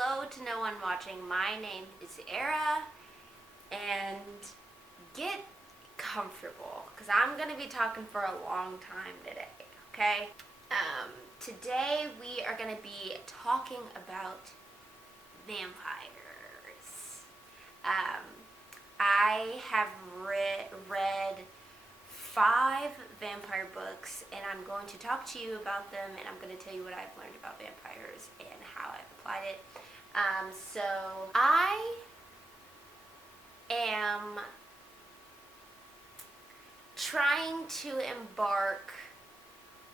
hello to no one watching. My name is Ara, and get comfortable because I'm going to be talking for a long time today, okay? Today we are going to be talking about vampires. I have read 5 vampire books, and I'm going to talk to you about them, and I'm going to tell you what I've learned about vampires and how I've applied it. So I am trying to embark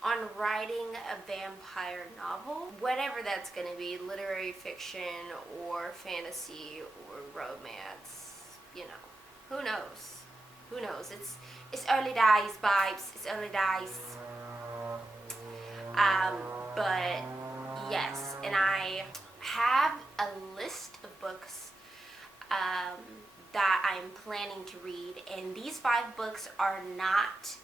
on writing a vampire novel, whatever that's going to be, literary fiction or fantasy or romance, you know, who knows? Who knows? It's early days, vibes. It's early days. But yes, and I have a list of books that I'm planning to read, and these 5 books are not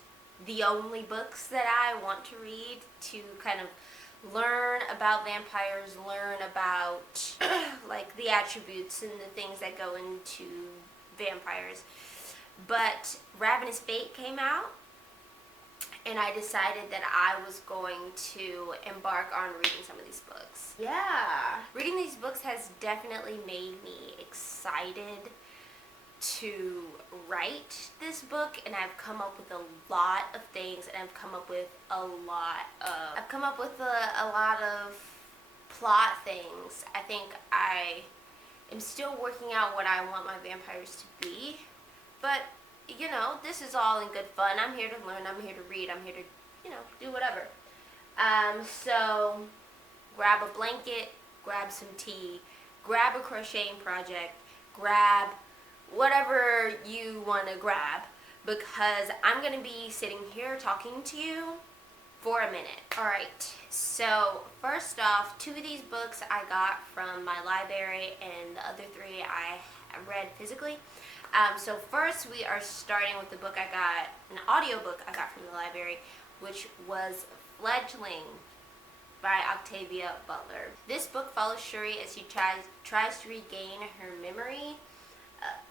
the only books that I want to read to kind of learn about vampires, learn about like the attributes and the things that go into vampires. But Ravenous Fate came out, and I decided that I was going to embark on reading some of these books. Yeah, reading these books has definitely made me excited to write this book, and I've come up with a lot of things, and I've come up with a lot of plot things. I think I am still working out what I want my vampires to be, but you know, this is all in good fun. I'm here to learn, I'm here to read, I'm here to, you know, do whatever. So grab a blanket, grab some tea, grab a crocheting project, grab whatever you want to grab, because I'm going to be sitting here talking to you for a minute. Alright, so first off, 2 of these books I got from my library, and the other 3 I read physically. So first we are starting with the book I got, an audiobook I got from the library, which was Fledgling by Octavia Butler. This book follows Shuri as she tries to regain her memory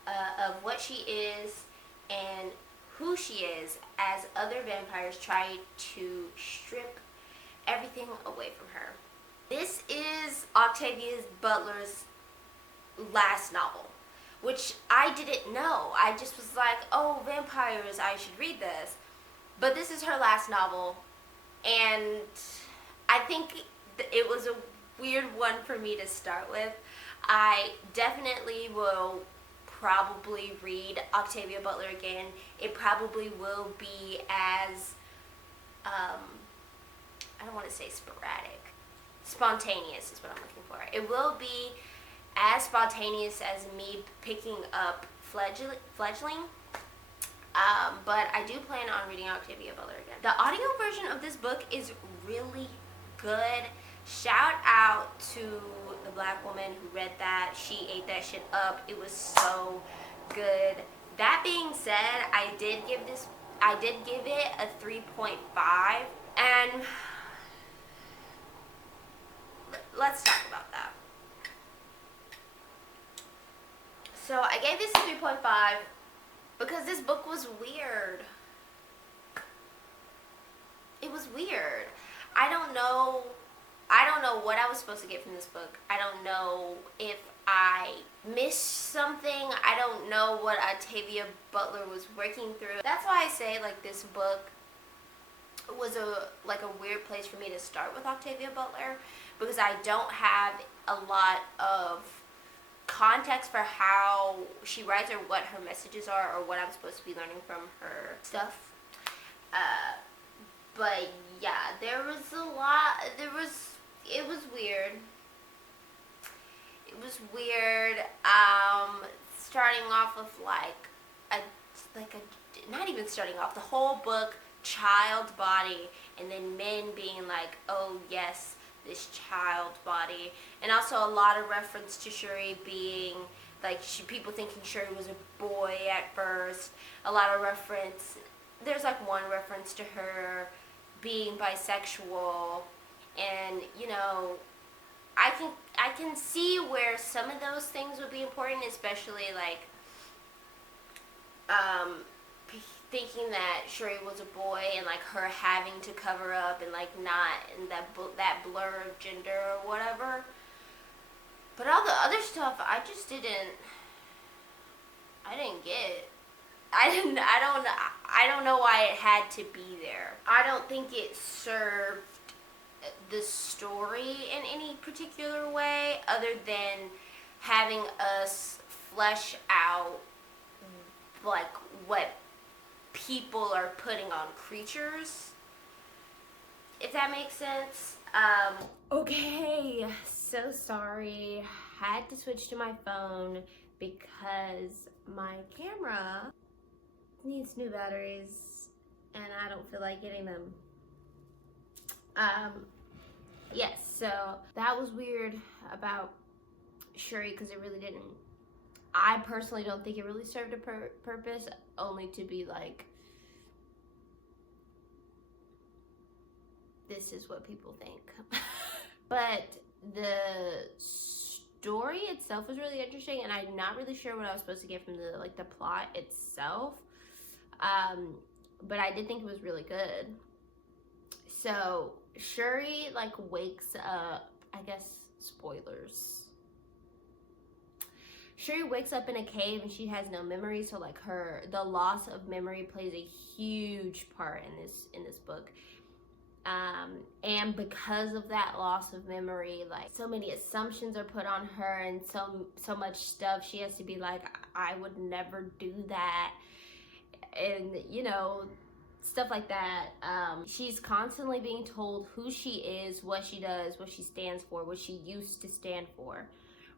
of what she is and who she is, as other vampires try to strip everything away from her. This is Octavia Butler's last novel, which I didn't know. I just was like, oh, vampires, I should read this. But this is her last novel, and I think it was a weird one for me to start with. I definitely will probably read Octavia Butler again. It probably will be as, I don't want to say sporadic. Spontaneous is what I'm looking for. It will be as spontaneous as me picking up Fledgling. But I do plan on reading Octavia Butler again. The audio version of this book is really good. Shout out to the black woman who read that. She ate that shit up. It was so good. That being said, I did give it a 3.5, and let's talk about that. So I gave this a 3.5 because this book was weird. It was weird. I don't know what I was supposed to get from this book. I don't know if I missed something. I don't know what Octavia Butler was working through. That's why I say, like, this book was a weird place for me to start with Octavia Butler, because I don't have a lot of context for how she writes or what her messages are or what I'm supposed to be learning from her stuff. But yeah, there was a lot. It was weird. It was weird. Starting off with not even starting off, the whole book, child body, and then men being like, oh yes, this child body, and also a lot of reference to Shuri being like, people thinking Shuri was a boy at first. A lot of reference. There's like one reference to her being bisexual, and you know, I I can see where some of those things would be important, especially like thinking that Shuri was a boy and like her having to cover up and like not in that blur of gender or whatever. But all the other stuff, I just didn't get. I don't know why it had to be there. I don't think it served the story in any particular way other than having us flesh out like what people are putting on creatures, if that makes sense. Okay, so sorry. Had to switch to my phone because my camera needs new batteries and I don't feel like getting them. Yes, so that was weird about Shuri because it really didn't. I personally don't think it really served a purpose, only to be like, this is what people think. But the story itself was really interesting, and I'm not really sure what I was supposed to get from the plot itself. But I did think it was really good. So Shuri like wakes up, I guess spoilers. Shuri wakes up in a cave and she has no memory, so like the loss of memory plays a huge part in this book. And because of that loss of memory, like so many assumptions are put on her and so much stuff she has to be like, I would never do that, and you know, stuff like that. She's constantly being told who she is, what she does, what she stands for, what she used to stand for,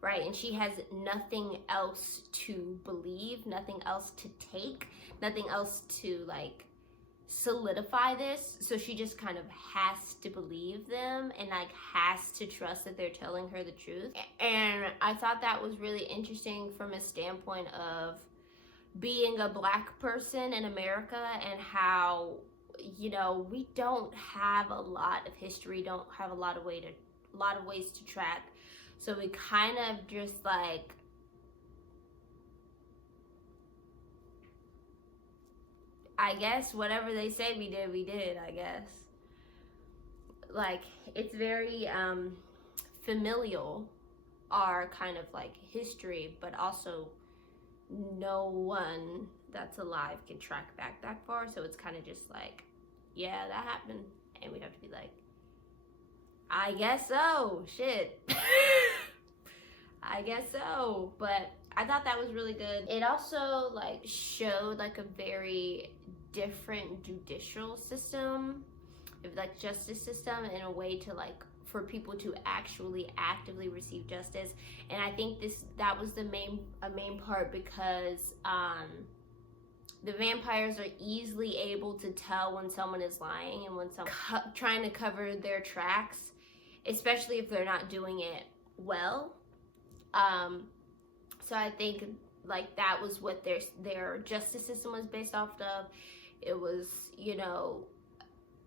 right? And she has nothing else to believe, nothing else to take, nothing else to like solidify this, so she just kind of has to believe them and like has to trust that they're telling her the truth. And I thought that was really interesting from a standpoint of being a Black person in America and how, you know, we don't have a lot of history, don't have a lot of ways to track, so we kind of just like I guess whatever they say we did, I guess. Like, it's very familial, our kind of like history, but also no one that's alive can track back that far, so it's kind of just like, yeah, that happened, and we have to be like, I guess so, shit. I guess so. But I thought that was really good. It also like showed like a very different judicial system, like justice system, in a way to like for people to actually actively receive justice. And I think that was a main part, because the vampires are easily able to tell when someone is lying and when someone trying to cover their tracks, especially if they're not doing it well. So I think like that was what their justice system was based off of. It was, you know,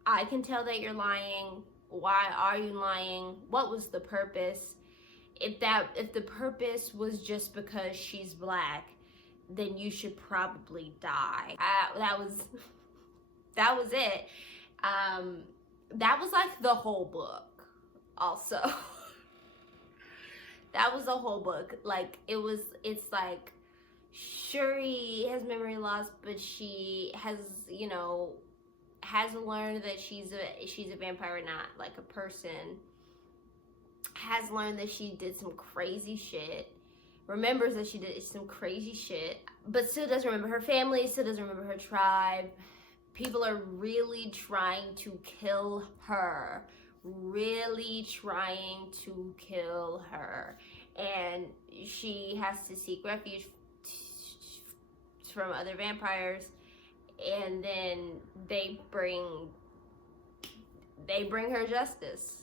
I can tell that you're lying. Why are you lying? What was the purpose? If the purpose was just because she's Black, then you should probably die. That was it. That was like the whole book also. That was the whole book. Like it's like Shuri has memory loss, but she has, you know, has learned that she's a vampire, not like a person. Has learned that she did some crazy shit. Remembers that she did some crazy shit, but still doesn't remember her family, still doesn't remember her tribe. People are really trying to kill her. Really trying to kill her. And she has to seek refuge from other vampires, and then they bring her justice.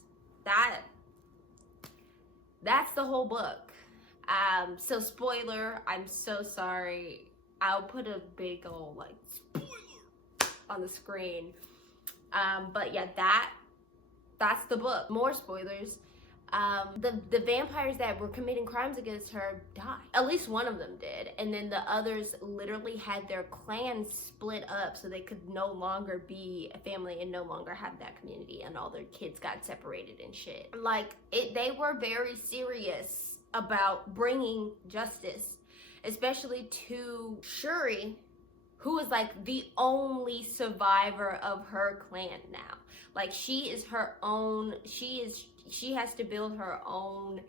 That's the whole book. So spoiler, I'm so sorry. I'll put a big old like spoiler on the screen. But yeah, that's the book. More spoilers. the vampires that were committing crimes against her died. At least one of them did. And then the others literally had their clans split up so they could no longer be a family and no longer have that community, and all their kids got separated and shit. Like, they were very serious about bringing justice, especially to Shuri, who is like the only survivor of her clan now. Like, she is her own, she has to build her own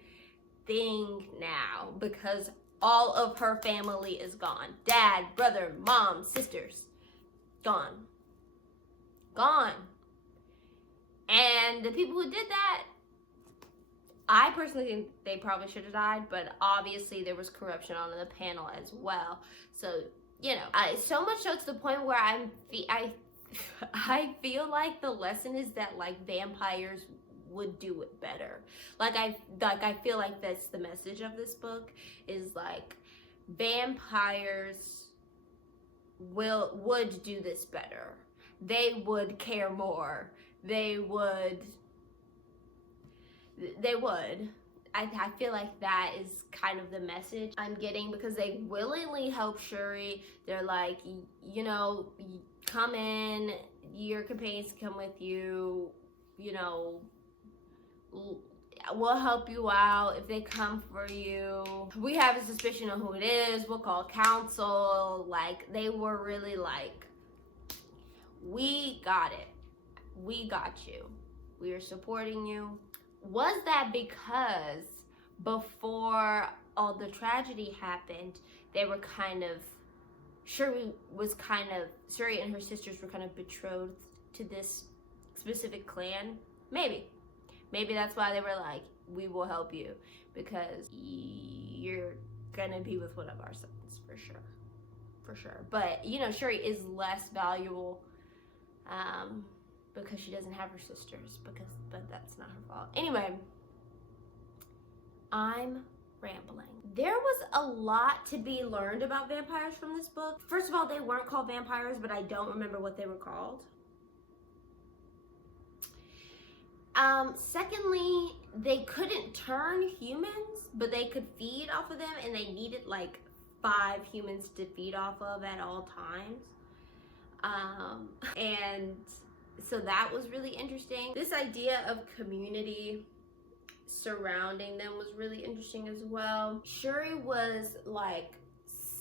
thing now because all of her family is gone. Dad, brother, mom, sisters, gone. Gone. And the people who did that, I personally think they probably should have died, but obviously there was corruption on the panel as well. So, you know, so much so to the point where I feel like the lesson is that, like, vampires would do it better. I feel like that's the message of this book, is like, vampires would do this better. They would care more. They would. I feel like that is kind of the message I'm getting, because they willingly help Shuri. They're like, you know, come in, your companions come with you, you know, we'll help you out if they come for you. We have a suspicion of who it is, we'll call counsel. Like, they were really like, we got it. We got you. We are supporting you. Was that because before all the tragedy happened, they were kind of, Shuri and her sisters were kind of betrothed to this specific clan? Maybe that's why they were like, we will help you because you're gonna be with one of our sons for sure. But, you know, Shuri is less valuable because she doesn't have her sisters, but that's not her fault. Anyway, I'm rambling. There was a lot to be learned about vampires from this book. First of all, they weren't called vampires, but I don't remember what they were called. Secondly, they couldn't turn humans, but they could feed off of them, and they needed like 5 humans to feed off of at all times. And so that was really interesting. This idea of community surrounding them was really interesting as well. Shuri was like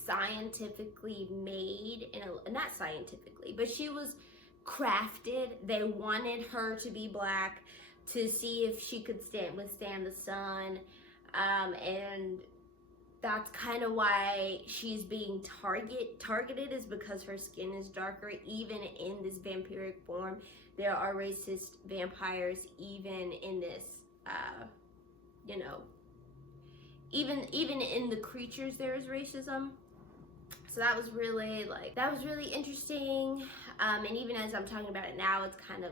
scientifically made, not scientifically, but she was crafted. They wanted her to be black to see if she could withstand the sun, and that's kind of why she's being targeted, is because her skin is darker. Even in this vampiric form, there are racist vampires. Even in this, you know, even in the creatures, there is racism. So that was really interesting. And even as I'm talking about it now, it's kind of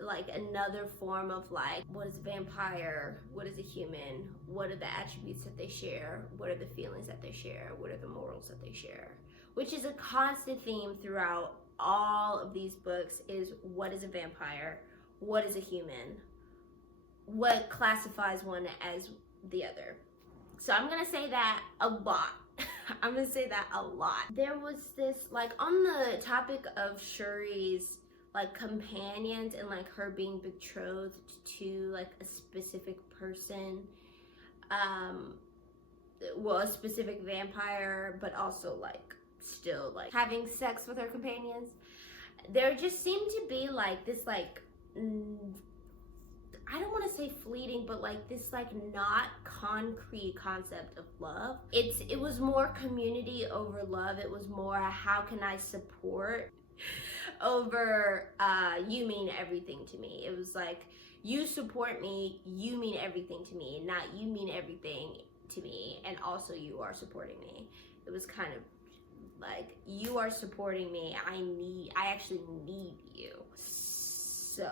like another form of like, what is a vampire? What is a human? What are the attributes that they share? What are the feelings that they share? What are the morals that they share? Which is a constant theme throughout all of these books, is what is a vampire? What is a human? What classifies one as the other? So I'm gonna say that a lot. I'm gonna say that a lot. There was this, like, on the topic of Shuri's like companions and like her being betrothed to like a specific person, well, a specific vampire, but also like still like having sex with her companions. There just seemed to be like this, like, I don't want to say fleeting, but like this like not concrete concept of love. It was more community over love. It was more, how can I support, over you mean everything to me. It was like, you support me, you mean everything to me, not you mean everything to me and also you are supporting me. It was kind of like, you are supporting me, I actually need you, so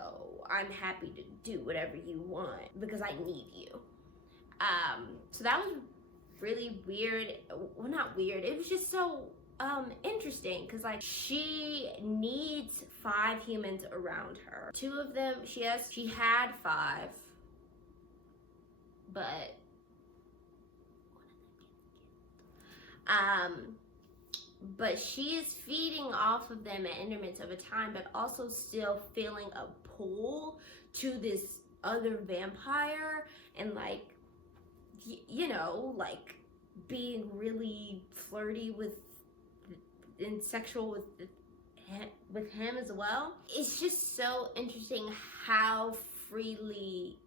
I'm happy to do whatever you want because I need you. So that was really weird. Well, not weird, it was just so interesting, because like, she needs 5 humans around her. 2 of them, she had 5, but but she is feeding off of them at intermits of a time, but also still feeling a pull to this other vampire, and like, you know, like being really flirty with and sexual with him as well. It's just so interesting how freely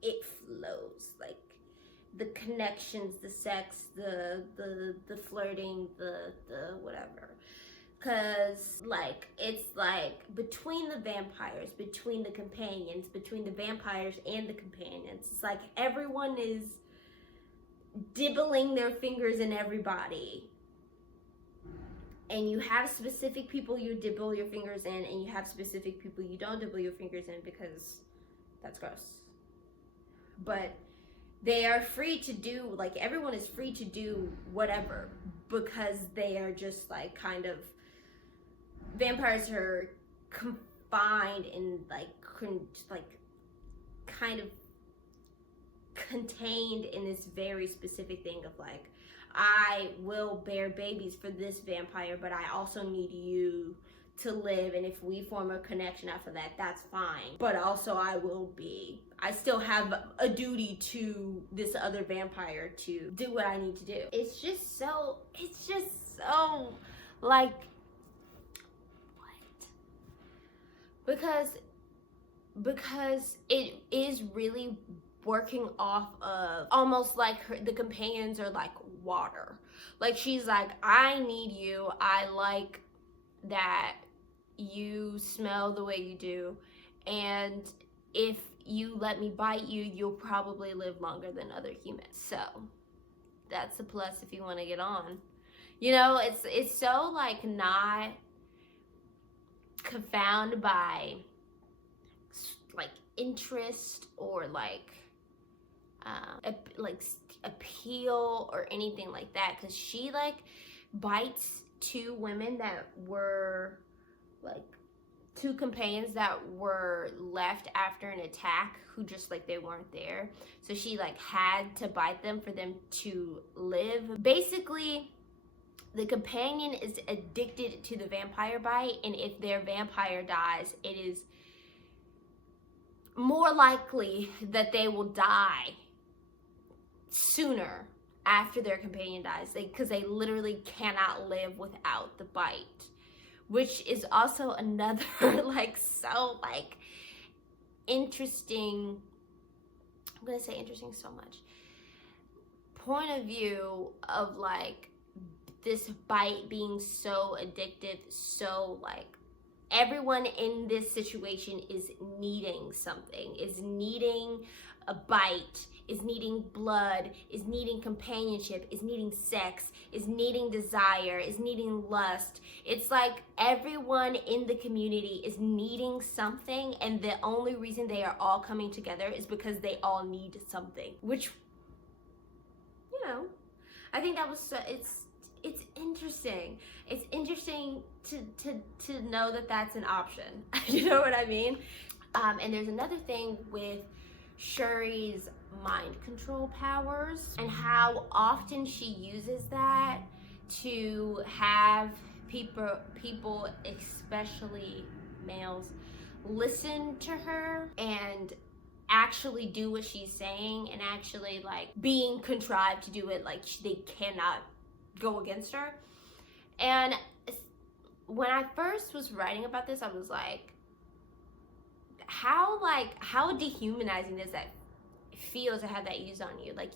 it flows, like the connections, the sex, the flirting, the whatever. Cause like it's like between the vampires, between the companions, between the vampires and the companions, it's like everyone is dibbling their fingers in everybody. And you have specific people you dibble your fingers in, and you have specific people you don't dibble your fingers in, because that's gross. But they are free to do, like, everyone is free to do whatever, because they are just like kind of, vampires are confined and like kind of contained in this very specific thing of like, I will bear babies for this vampire, but I also need you to live, and if we form a connection after that, that's fine. But also I still have a duty to this other vampire to do what I need to do. It's just so like, what? Because it is really working off of almost like the companions are like water. Like, she's like, I need you. I like that you smell the way you do, and if you let me bite you, you'll probably live longer than other humans. So that's a plus if you want to get on. You know, it's so like not confounded by like interest or like appeal or anything like that, because she like bites two women that were like two companions that were left after an attack, who just like they weren't there, so she like had to bite them for them to live. Basically, the companion is addicted to the vampire bite, and if their vampire dies, it is more likely that they will die sooner after their companion dies, because they literally cannot live without the bite, which is also another like so like interesting, I'm gonna say interesting so much, point of view of like this bite being so addictive. So like everyone in this situation is needing something, is needing a bite, is needing blood, is needing companionship, is needing sex, is needing desire, is needing lust. It's like everyone in the community is needing something, and the only reason they are all coming together is because they all need something, which, you know, I think that was so, it's interesting. It's interesting to know that that's an option. You know what I mean? And there's another thing with Shuri's mind control powers, and how often she uses that to have people, especially males, listen to her and actually do what she's saying, and actually like being contrived to do it, like they cannot go against her. And when I first was writing about this, I was like, how dehumanizing does that feel to have that used on you? Like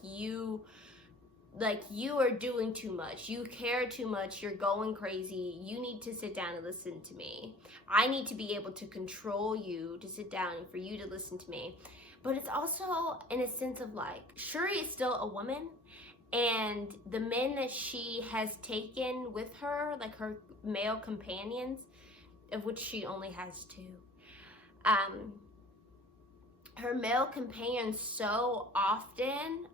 you are doing too much, you care too much, you're going crazy, you need to sit down and listen to me. I need to be able to control you to sit down and for you to listen to me. But it's also in a sense of like, Shuri is still a woman, and the men that she has taken with her, like her male companions, of which she only has two, her male companions, so often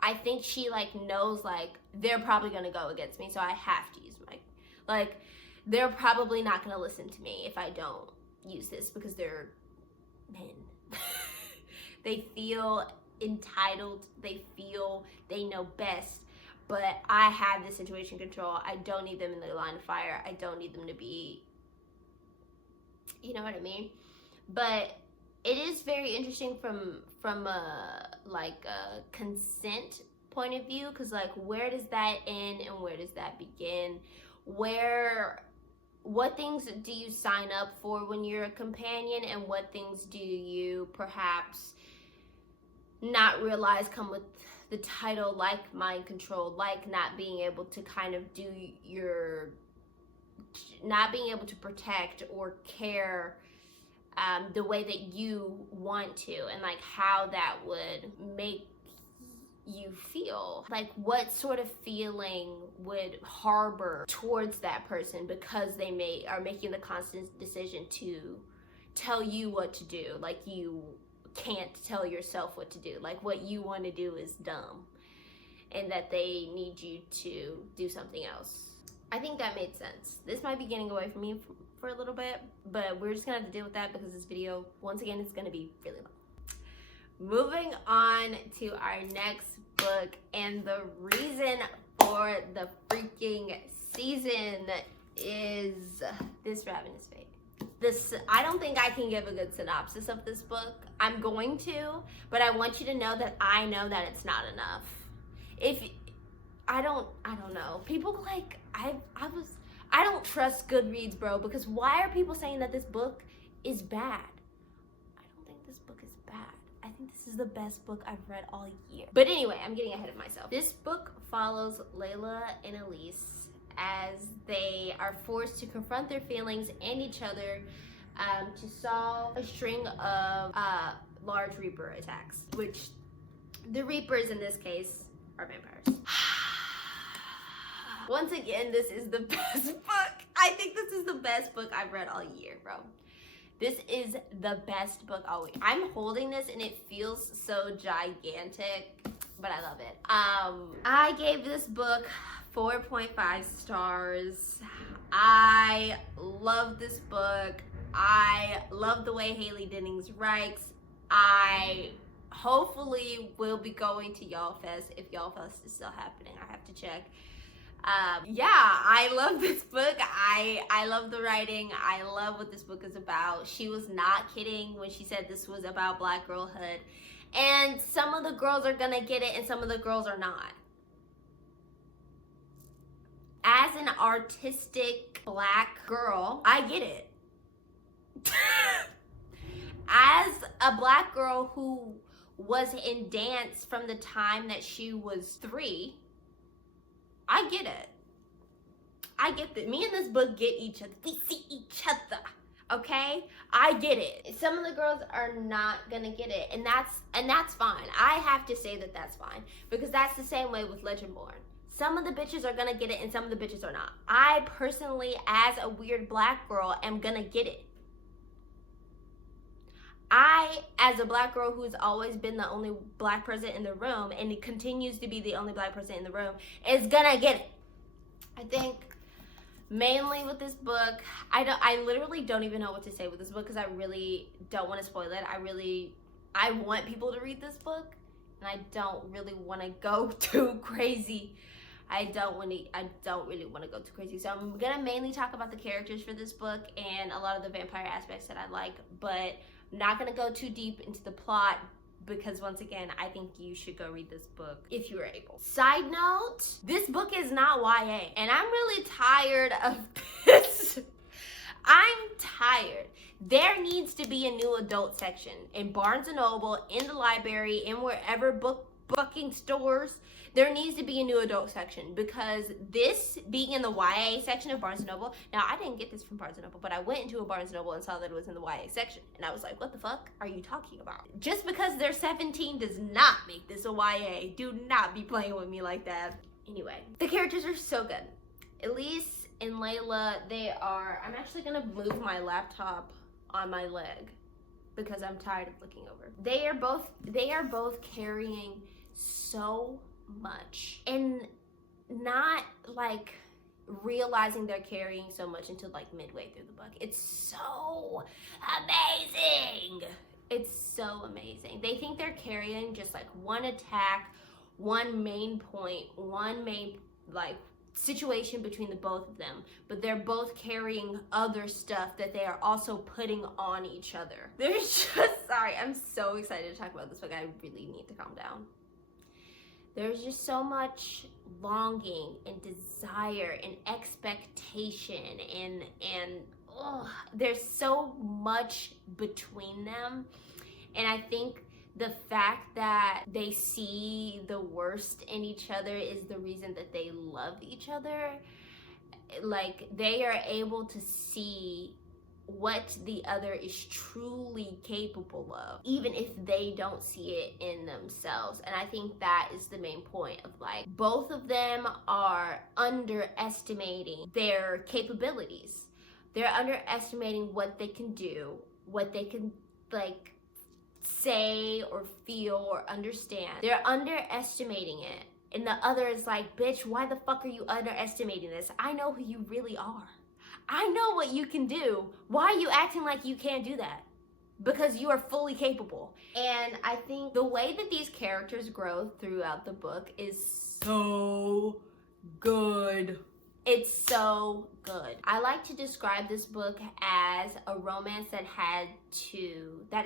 I think she like knows like they're probably gonna go against me, so I have to use my, like, they're probably not gonna listen to me if I don't use this, because they're men. They feel entitled, they feel they know best, but I have the situation control. I don't need them in the line of fire. I don't need them to be, you know what I mean? But it is very interesting from a consent point of view, because like, where does that end and where does that begin? What things do you sign up for when you're a companion, and what things do you perhaps not realize come with the title, like mind control, like not being able to kind of not being able to protect or care the way that you want to, and like how that would make you feel. Like, what sort of feeling would harbor towards that person because they are making the constant decision to tell you what to do. Like, you can't tell yourself what to do. Like, what you want to do is dumb, and that they need you to do something else. I think that made sense. This might be getting away from me for a little bit, but we're just gonna have to deal with that because this video, once again, is gonna be really long. Moving on to our next book, and the reason for the freaking season is this Ravenous Fate. I don't think I can give a good synopsis of this book. I'm going to, but I want you to know that I know that it's not enough. I don't know. People like, I don't trust Goodreads, bro, because why are people saying that this book is bad? I don't think this book is bad. I think this is the best book I've read all year. But anyway, I'm getting ahead of myself. This book follows Layla and Elise as they are forced to confront their feelings and each other to solve a string of large Reaper attacks, which the Reapers in this case are vampires. Once again, this is the best book. I think this is the best book I've read all year, bro. This is the best book all week. I'm holding this and it feels so gigantic, but I love it. I gave this book 4.5 stars. I love this book. I love the way Haley Dennings writes. I hopefully will be going to Y'all Fest if Y'all Fest is still happening. I have to check. Yeah, I love this book. I love the writing. I love what this book is about. She was not kidding when she said this was about Black girlhood. And some of the girls are gonna get it and some of the girls are not. As an artistic Black girl, I get it. As a Black girl who was in dance from the time that she was 3, I get it. I get that. Me and this book get each other. We see each other. Okay? I get it. Some of the girls are not gonna get it, and that's fine. I have to say that that's fine, because that's the same way with Legendborn. Some of the bitches are gonna get it and some of the bitches are not. I personally, as a weird Black girl, am gonna get it. I, as a Black girl who's always been the only Black person in the room, and it continues to be the only Black person in the room, is gonna get it. I think mainly with this book, I literally don't even know what to say with this book, because I really don't want to spoil it. I want people to read this book, and I don't really want to go too crazy. I don't really want to go too crazy. So I'm gonna mainly talk about the characters for this book and a lot of the vampire aspects that I like, but I'm not gonna go too deep into the plot, because once again, I think you should go read this book if you are able. Side note, this book is not YA, and I'm really tired of this. I'm tired. There needs to be a new adult section in Barnes & Noble, in the library, in wherever book fucking stores. There needs to be a new adult section, because this being in the YA section of Barnes & Noble, now I didn't get this from Barnes & Noble, but I went into a Barnes & Noble and saw that it was in the YA section, and I was like, what the fuck are you talking about? Just because they're 17 does not make this a YA. Do not be playing with me like that. Anyway, the characters are so good. Elise and Layla, I'm actually gonna move my laptop on my leg because I'm tired of looking over. They are both carrying so much, and not like realizing they're carrying so much until like midway through the book. It's so amazing. It's so amazing. They think they're carrying just like one attack, one main point, one main like situation between the both of them, but they're both carrying other stuff that they are also putting on each other. There's just, sorry, I'm so excited to talk about this book. I really need to calm down. There's just so much longing and desire and expectation and there's so much between them. And I think the fact that they see the worst in each other is the reason that they love each other. Like, they are able to see what the other is truly capable of, even if they don't see it in themselves. And I think that is the main point of, like, both of them are underestimating their capabilities. They're underestimating what they can do, what they can, like, say or feel or understand. They're underestimating it. And the other is like, bitch, why the fuck are you underestimating this? I know who you really are. I know what you can do. Why are you acting like you can't do that? Because you are fully capable. And I think the way that these characters grow throughout the book is so good. It's so good. I like to describe this book as a romance that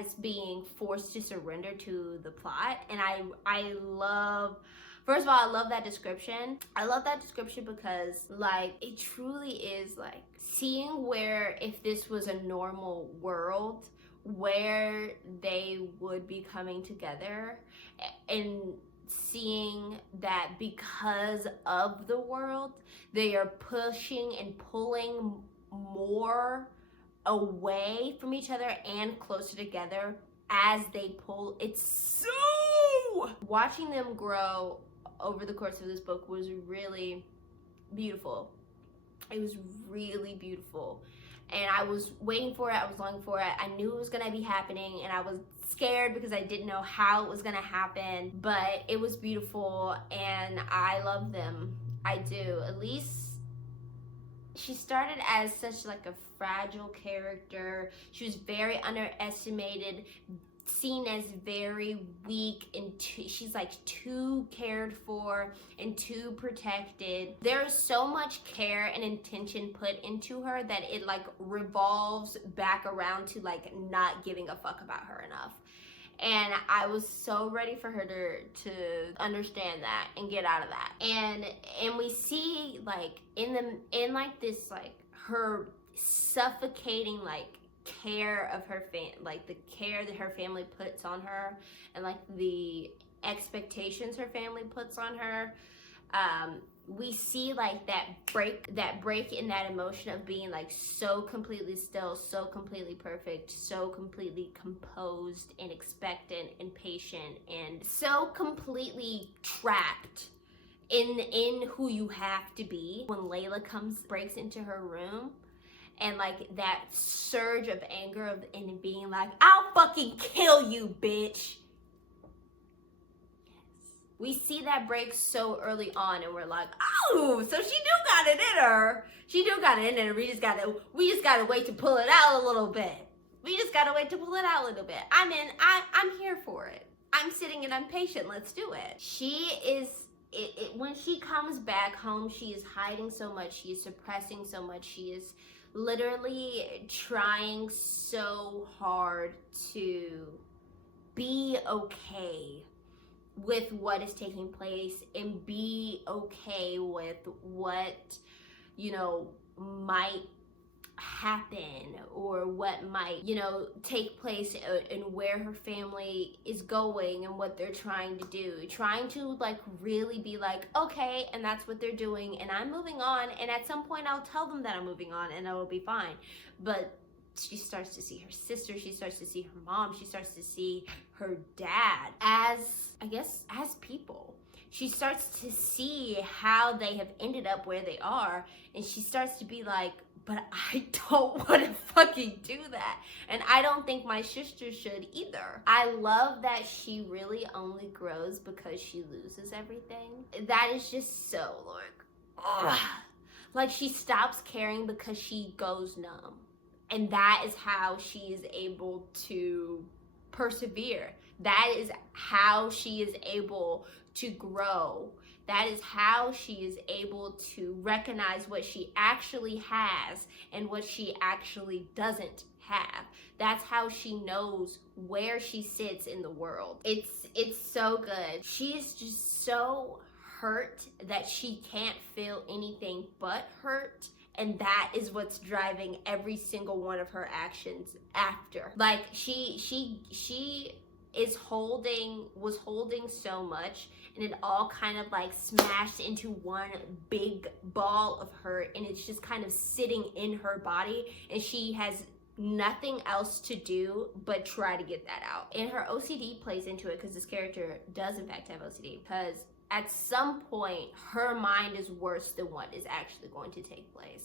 is being forced to surrender to the plot. And I love, first of all, I love that description. I love that description because, like, it truly is like seeing where, if this was a normal world, where they would be coming together, and seeing that because of the world, they are pushing and pulling more away from each other and closer together as they pull. It's so, watching them grow over the course of this book was really beautiful. It was really beautiful. And I was waiting for it, I was longing for it. I knew it was gonna be happening, and I was scared because I didn't know how it was gonna happen, but it was beautiful, and I love them. I do. Elise, she started as such like a fragile character. She was very underestimated, seen as very weak, and she's like too cared for and too protected. There's so much care and intention put into her that it like revolves back around to like not giving a fuck about her enough. And I was so ready for her to understand that and get out of that. And we see like in like this, like, her suffocating like care of her like the care that her family puts on her, and like the expectations her family puts on her. We see like that break in that emotion of being like so completely still, so completely perfect, so completely composed and expectant and patient, and so completely trapped in who you have to be. When Layla breaks into her room, and like that surge of anger and being like, I'll fucking kill you, bitch. We see that break so early on, and we're like, oh, so she do got it in her. She do got it in her. We just gotta wait to pull it out a little bit. I'm here for it. I'm sitting and I'm patient. Let's do it. She is, when she comes back home, she is hiding so much. She is suppressing so much. She is literally trying so hard to be okay with what is taking place and be okay with what, you know, might happen or what might, you know, take place, and where her family is going and what they're trying to do, trying to like really be like, okay, and that's what they're doing, and I'm moving on, and at some point I'll tell them that I'm moving on and it'll be fine. But she starts to see her sister, she starts to see her mom, she starts to see her dad as, I guess, as people. She starts to see how they have ended up where they are, and she starts to be like, but I don't want to fucking do that. And I don't think my sister should either. I love that she really only grows because she loses everything. That is just so, like, she stops caring because she goes numb. And that is how she is able to persevere. That is how she is able to grow. That is how she is able to recognize what she actually has and what she actually doesn't have. That's how she knows where she sits in the world. It's so good. She is just so hurt that she can't feel anything but hurt. And that is what's driving every single one of her actions after. Like she was holding so much, and it all kind of like smashed into one big ball of hurt, and it's just kind of sitting in her body, and she has nothing else to do but try to get that out. And her OCD plays into it, because this character does in fact have OCD, because at some point her mind is worse than what is actually going to take place.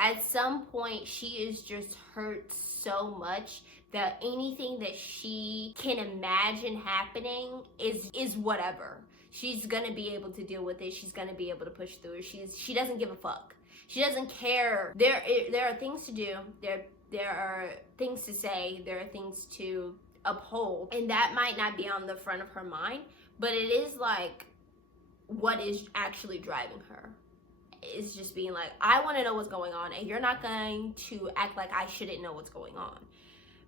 At some point she is just hurt so much that anything that she can imagine happening is whatever. She's gonna be able to deal with it. She's gonna be able to push through it. She doesn't give a fuck. She doesn't care. There are things to do. There are things to say. There are things to uphold, and that might not be on the front of her mind, but it is like what is actually driving her. Is just being like, I want to know what's going on, and you're not going to act like I shouldn't know what's going on,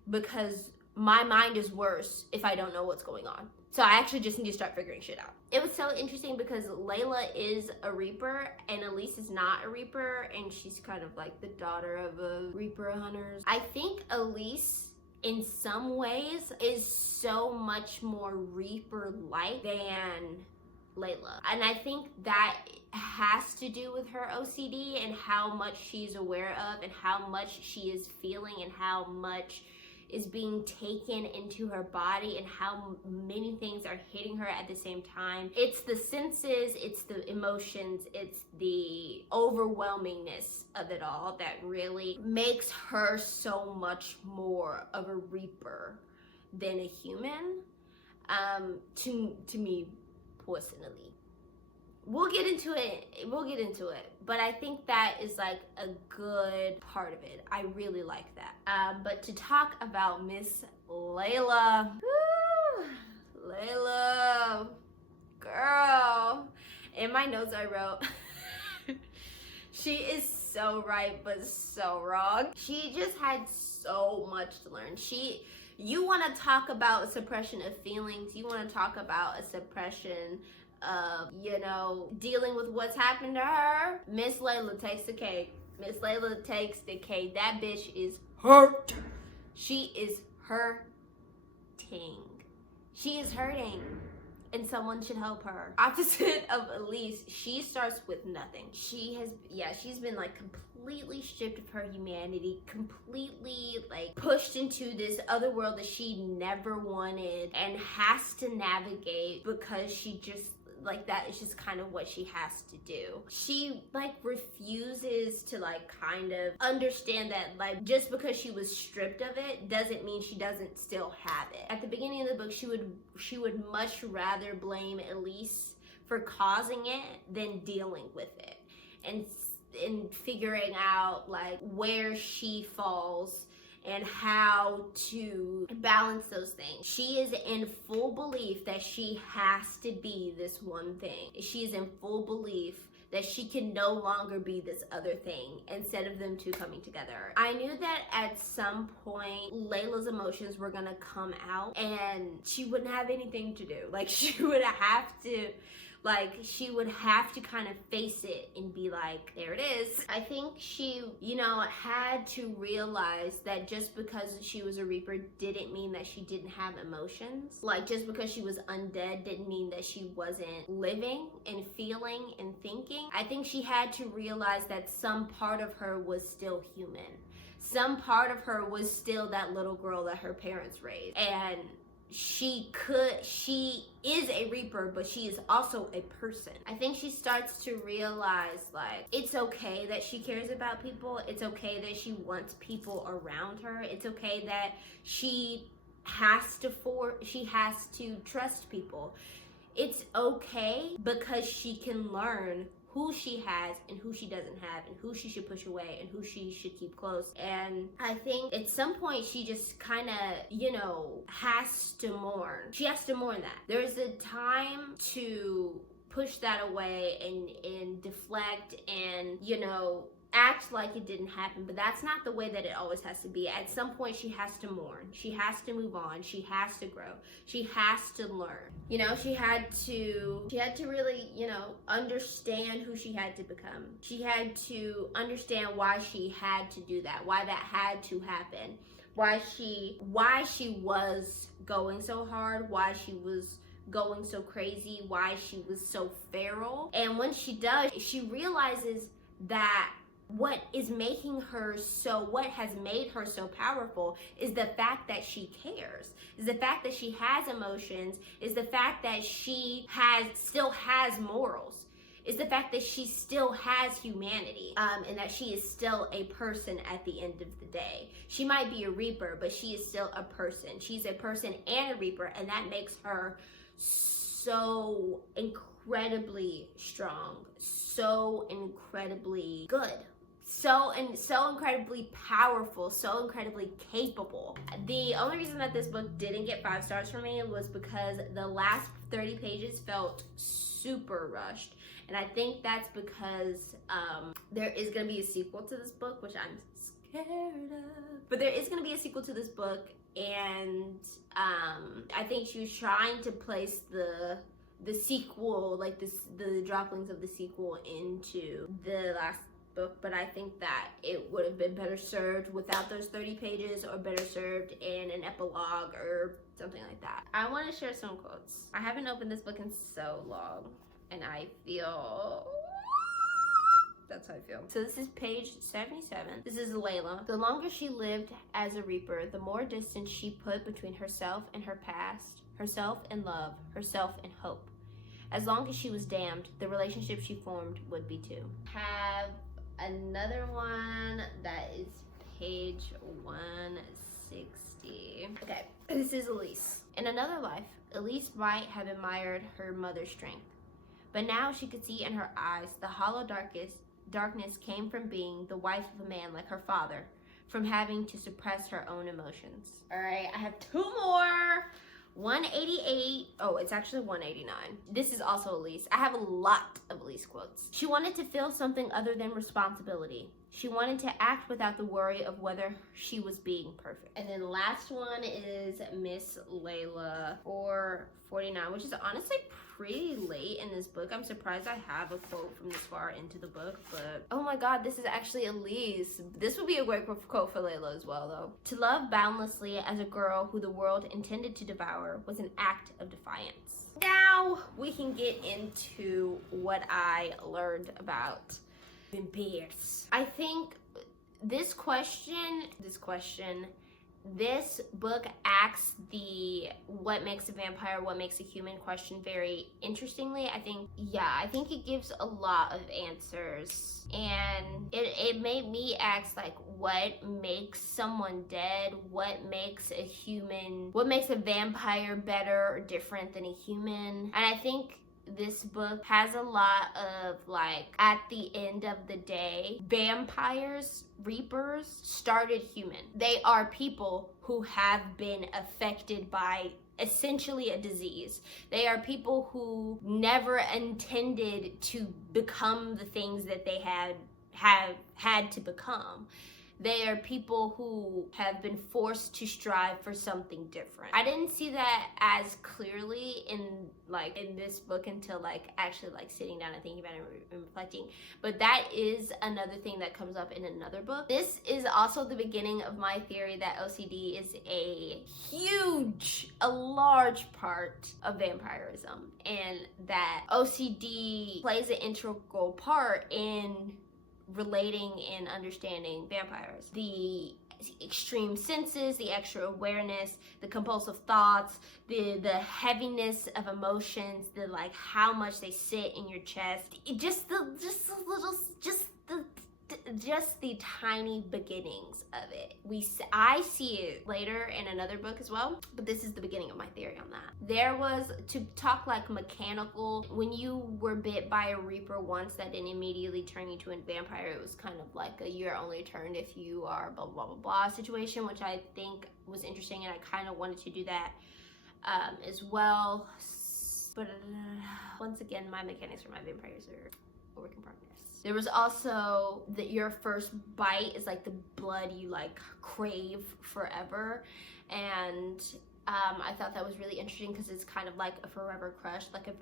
because my mind is worse if I don't know what's going on. So I actually just need to start figuring shit out. It was so interesting because Layla is a Reaper and Elise is not a Reaper, and she's kind of like the daughter of a Reaper hunters. I think Elise in some ways is so much more Reaper-like than Layla. And I think that has to do with her OCD and how much she's aware of and how much she is feeling and how much is being taken into her body and how many things are hitting her at the same time. It's the senses, it's the emotions, it's the overwhelmingness of it all that really makes her so much more of a Reaper than a human, to me personally. We'll get into it, but I think that is like a good part of it. I really like that. But to talk about Miss Layla, Layla, girl, in my notes I wrote, she is so right but so wrong. She just had so much to learn. You want to talk about a suppression of feelings, you want to talk about a suppression of, dealing with what's happened to her. Miss Layla takes the cake. Miss Layla takes the cake. That bitch is hurt. She is hurting. She is hurting. And someone should help her. Opposite of Elise, she starts with nothing. She's been like completely stripped of her humanity, completely like pushed into this other world that she never wanted and has to navigate because she just, like, that is just kind of what she has to do. She like refuses to like kind of understand that like just because she was stripped of it doesn't mean she doesn't still have it. At the beginning of the book, she would much rather blame Elise for causing it than dealing with it and figuring out like where she falls and how to balance those things. She is in full belief that she has to be this one thing. She is in full belief that she can no longer be this other thing instead of them two coming together. I knew that at some point Layla's emotions were gonna come out and she wouldn't have anything to do. Like she would have to kind of face it and be like, there it is. I think she, had to realize that just because she was a Reaper didn't mean that she didn't have emotions. Like just because she was undead didn't mean that she wasn't living and feeling and thinking. I think she had to realize that some part of her was still human. Some part of her was still that little girl that her parents raised. And she is a Reaper, but she is also a person. I think she starts to realize like it's okay that she cares about people. It's okay that she wants people around her. It's okay that she has to trust people. It's okay because she can learn who she has and who she doesn't have, and who she should push away and who she should keep close. And I think at some point she just kind of, has to mourn. She has to mourn that. There's a time to push that away and deflect and, act like it didn't happen, but that's not the way that it always has to be. At some point she has to mourn, she has to move on, she has to grow, she has to learn. She had to really, understand who she had to become. She had to understand why she had to do that, why that had to happen, why she was going so hard, why she was going so crazy, why she was so feral. And when she does, she realizes that what has made her so powerful is the fact that she cares, is the fact that she has emotions, is the fact that she still has morals, is the fact that she still has humanity, and that she is still a person at the end of the day. She might be a reaper, but she is still a person. She's a person and a reaper, and that makes her so incredibly strong, so incredibly good, so incredibly powerful, so incredibly capable. The only reason that this book didn't get 5 stars for me was because the last 30 pages felt super rushed. And I think that's because there is going to be a sequel to this book, which I'm scared of. But there is going to be a sequel to this book, and I think she was trying to place the sequel, like the droplings of the sequel, into the last book, but I think that it would have been better served without those 30 pages, or better served in an epilogue or something like that. I want to share some quotes. I haven't opened this book in so long, and I feel... That's how I feel. So this is page 77. This is Layla. The longer she lived as a reaper, the more distance she put between herself and her past, herself and love, herself and hope. As long as she was damned, the relationship she formed would be too. Have another one that is page 160. Okay, this is Elise. In another life, Elise might have admired her mother's strength, but now she could see in her eyes the hollow darkness came from being the wife of a man like her father, from having to suppress her own emotions. All right, I have 2 more. 188. Oh, it's actually 189. This is also Elise. I have a lot of Elise quotes. She wanted to feel something other than responsibility. She wanted to act without the worry of whether she was being perfect. And then the last one is Miss Layla 449, which is honestly pretty late in this book. I'm surprised I have a quote from this far into the book, but oh my god, this is actually Elise. This would be a great quote for Layla as well, though. To love boundlessly as a girl who the world intended to devour was an act of defiance. Now we can get into what I learned about vampires. I think this book asks the what makes a vampire, what makes a human question very interestingly. I think it gives a lot of answers, and it made me ask, like, what makes someone dead, what makes a vampire better or different than a human. And I think this book has a lot of, like, at the end of the day, vampires, reapers, started human. They are people who have been affected by essentially a disease. They are people who never intended to become the things that they have had to become. They are people who have been forced to strive for something different. I didn't see that as clearly in this book until actually sitting down and thinking about it and reflecting. But that is another thing that comes up in another book. This is also the beginning of my theory that OCD is a large part of vampirism, and that OCD plays an integral part in relating and understanding vampires. The extreme senses, the extra awareness, the compulsive thoughts, the heaviness of emotions, how much they sit in your chest, just the just the tiny beginnings of it. I see it later in another book as well, but this is the beginning of my theory on that. There was, to talk like mechanical, when you were bit by a reaper once, that didn't immediately turn you to a vampire. It was kind of like a you're only turned if you are blah blah blah blah situation, which I think was interesting, and I kind of wanted to do that as well. But once again, my mechanics for my vampires are a work in progress. There was also that your first bite is like the blood you like crave forever, and I thought that was really interesting because it's kind of like a forever crush, like a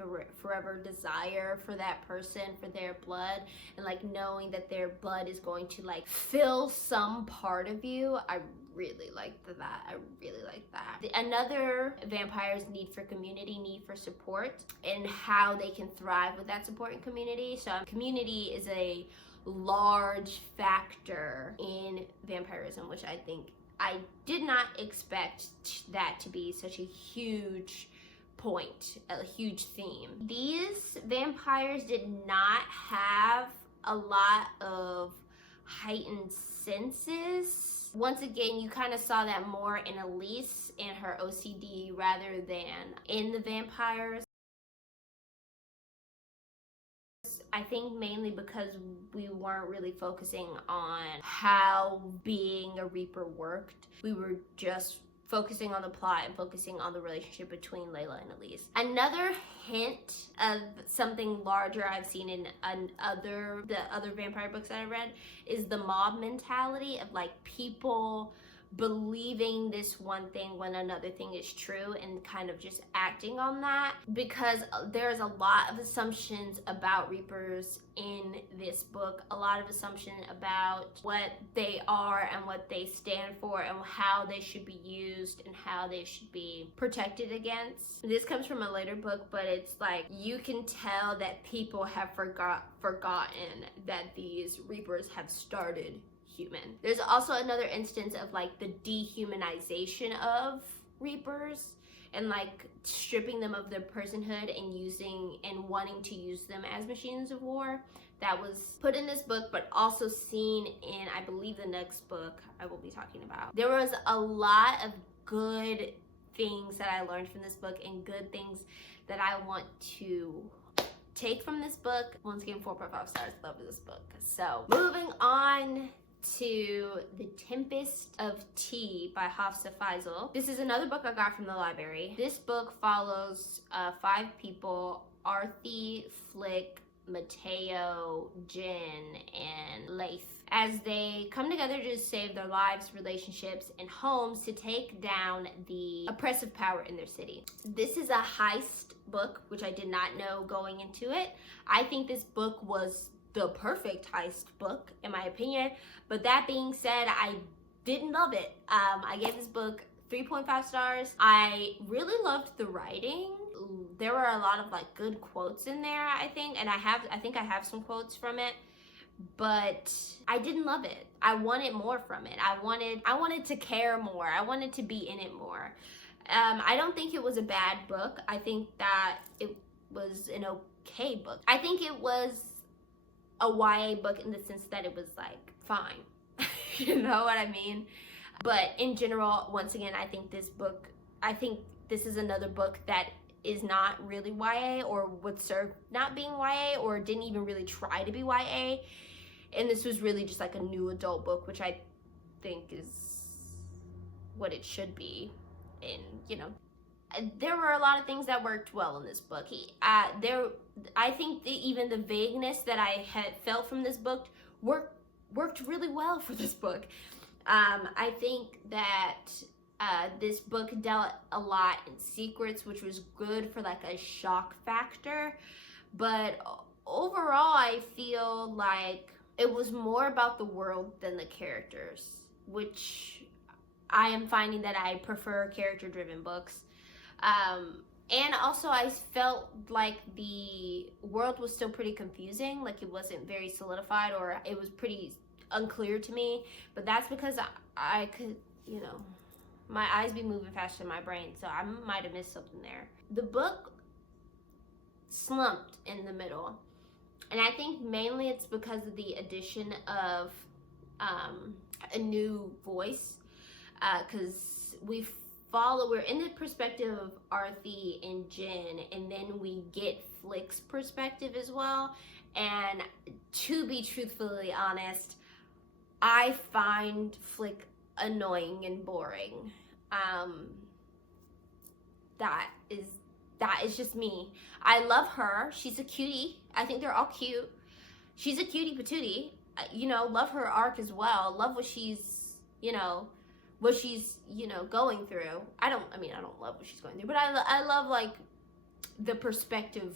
forever desire for that person, for their blood, and like knowing that their blood is going to like fill some part of you. I really liked that. I really like that. Another vampire's need for community, need for support, and how they can thrive with that support and community. So community is a large factor in vampirism, which I think I did not expect that to be such a huge point, a huge theme. These vampires did not have a lot of heightened senses. Once again, you kind of saw that more in Elise and her OCD rather than in the vampires. I think mainly because we weren't really focusing on how being a Reaper worked. We were just focusing on the plot and focusing on the relationship between Layla and Elise. Another hint of something larger I've seen in the other vampire books that I read is the mob mentality of like people believing this one thing when another thing is true and kind of just acting on that, because there's a lot of assumptions about Reapers in this book, a lot of assumption about what they are and what they stand for and how they should be used and how they should be protected against. This comes from a later book, but it's like you can tell that people have forgotten that these Reapers have started human. There's also another instance of like the dehumanization of Reapers and like stripping them of their personhood and using and wanting to use them as machines of war. That was put in this book, but also seen in, I believe, the next book I will be talking about. There was a lot of good things that I learned from this book and good things that I want to take from this book. Once again, 4.5 stars, love this book. So moving on to The Tempest of Tea by Hafsa Faisal. This is another book I got from the library. This book follows 5 people: Arthi, Flick, Mateo, Jen, and Leif, as they come together to save their lives, relationships, and homes to take down the oppressive power in their city. This is a heist book, which I did not know going into it. I think this book was the perfect heist book, in my opinion. But that being said, I didn't love it. I gave this book 3.5 stars. I really loved the writing. There were a lot of like good quotes in there, I think, and I think I have some quotes from it, but I didn't love it. I wanted more from it. I wanted to care more. I wanted to be in it more. I don't think it was a bad book. I think that it was an okay book. I think it was a YA book in the sense that it was like fine. You know what I mean? But in general, once again, I think this is another book that is not really YA, or would serve not being YA, or didn't even really try to be YA. And this was really just like a new adult book, which I think is what it should be. And you know, there were a lot of things that worked well in this book. I think even the vagueness that I had felt from this book worked really well for this book. I think that this book dealt a lot in secrets, which was good for like a shock factor. But overall, I feel like it was more about the world than the characters, which I am finding that I prefer character-driven books. And also I felt like the world was still pretty confusing, like it wasn't very solidified, or it was pretty unclear to me. But that's because I could, you know, my eyes be moving faster than my brain, so I might have missed something there. The book slumped in the middle. And I think mainly it's because of the addition of a new voice, because we're in the perspective of Arthi and Jen, and then we get Flick's perspective as well. And to be truthfully honest, I find Flick annoying and boring. That is just me. I love her. She's a cutie. I think they're all cute. She's a cutie patootie. Love her arc as well. Love what she's, going through. I don't love what she's going through, but I love, like, the perspective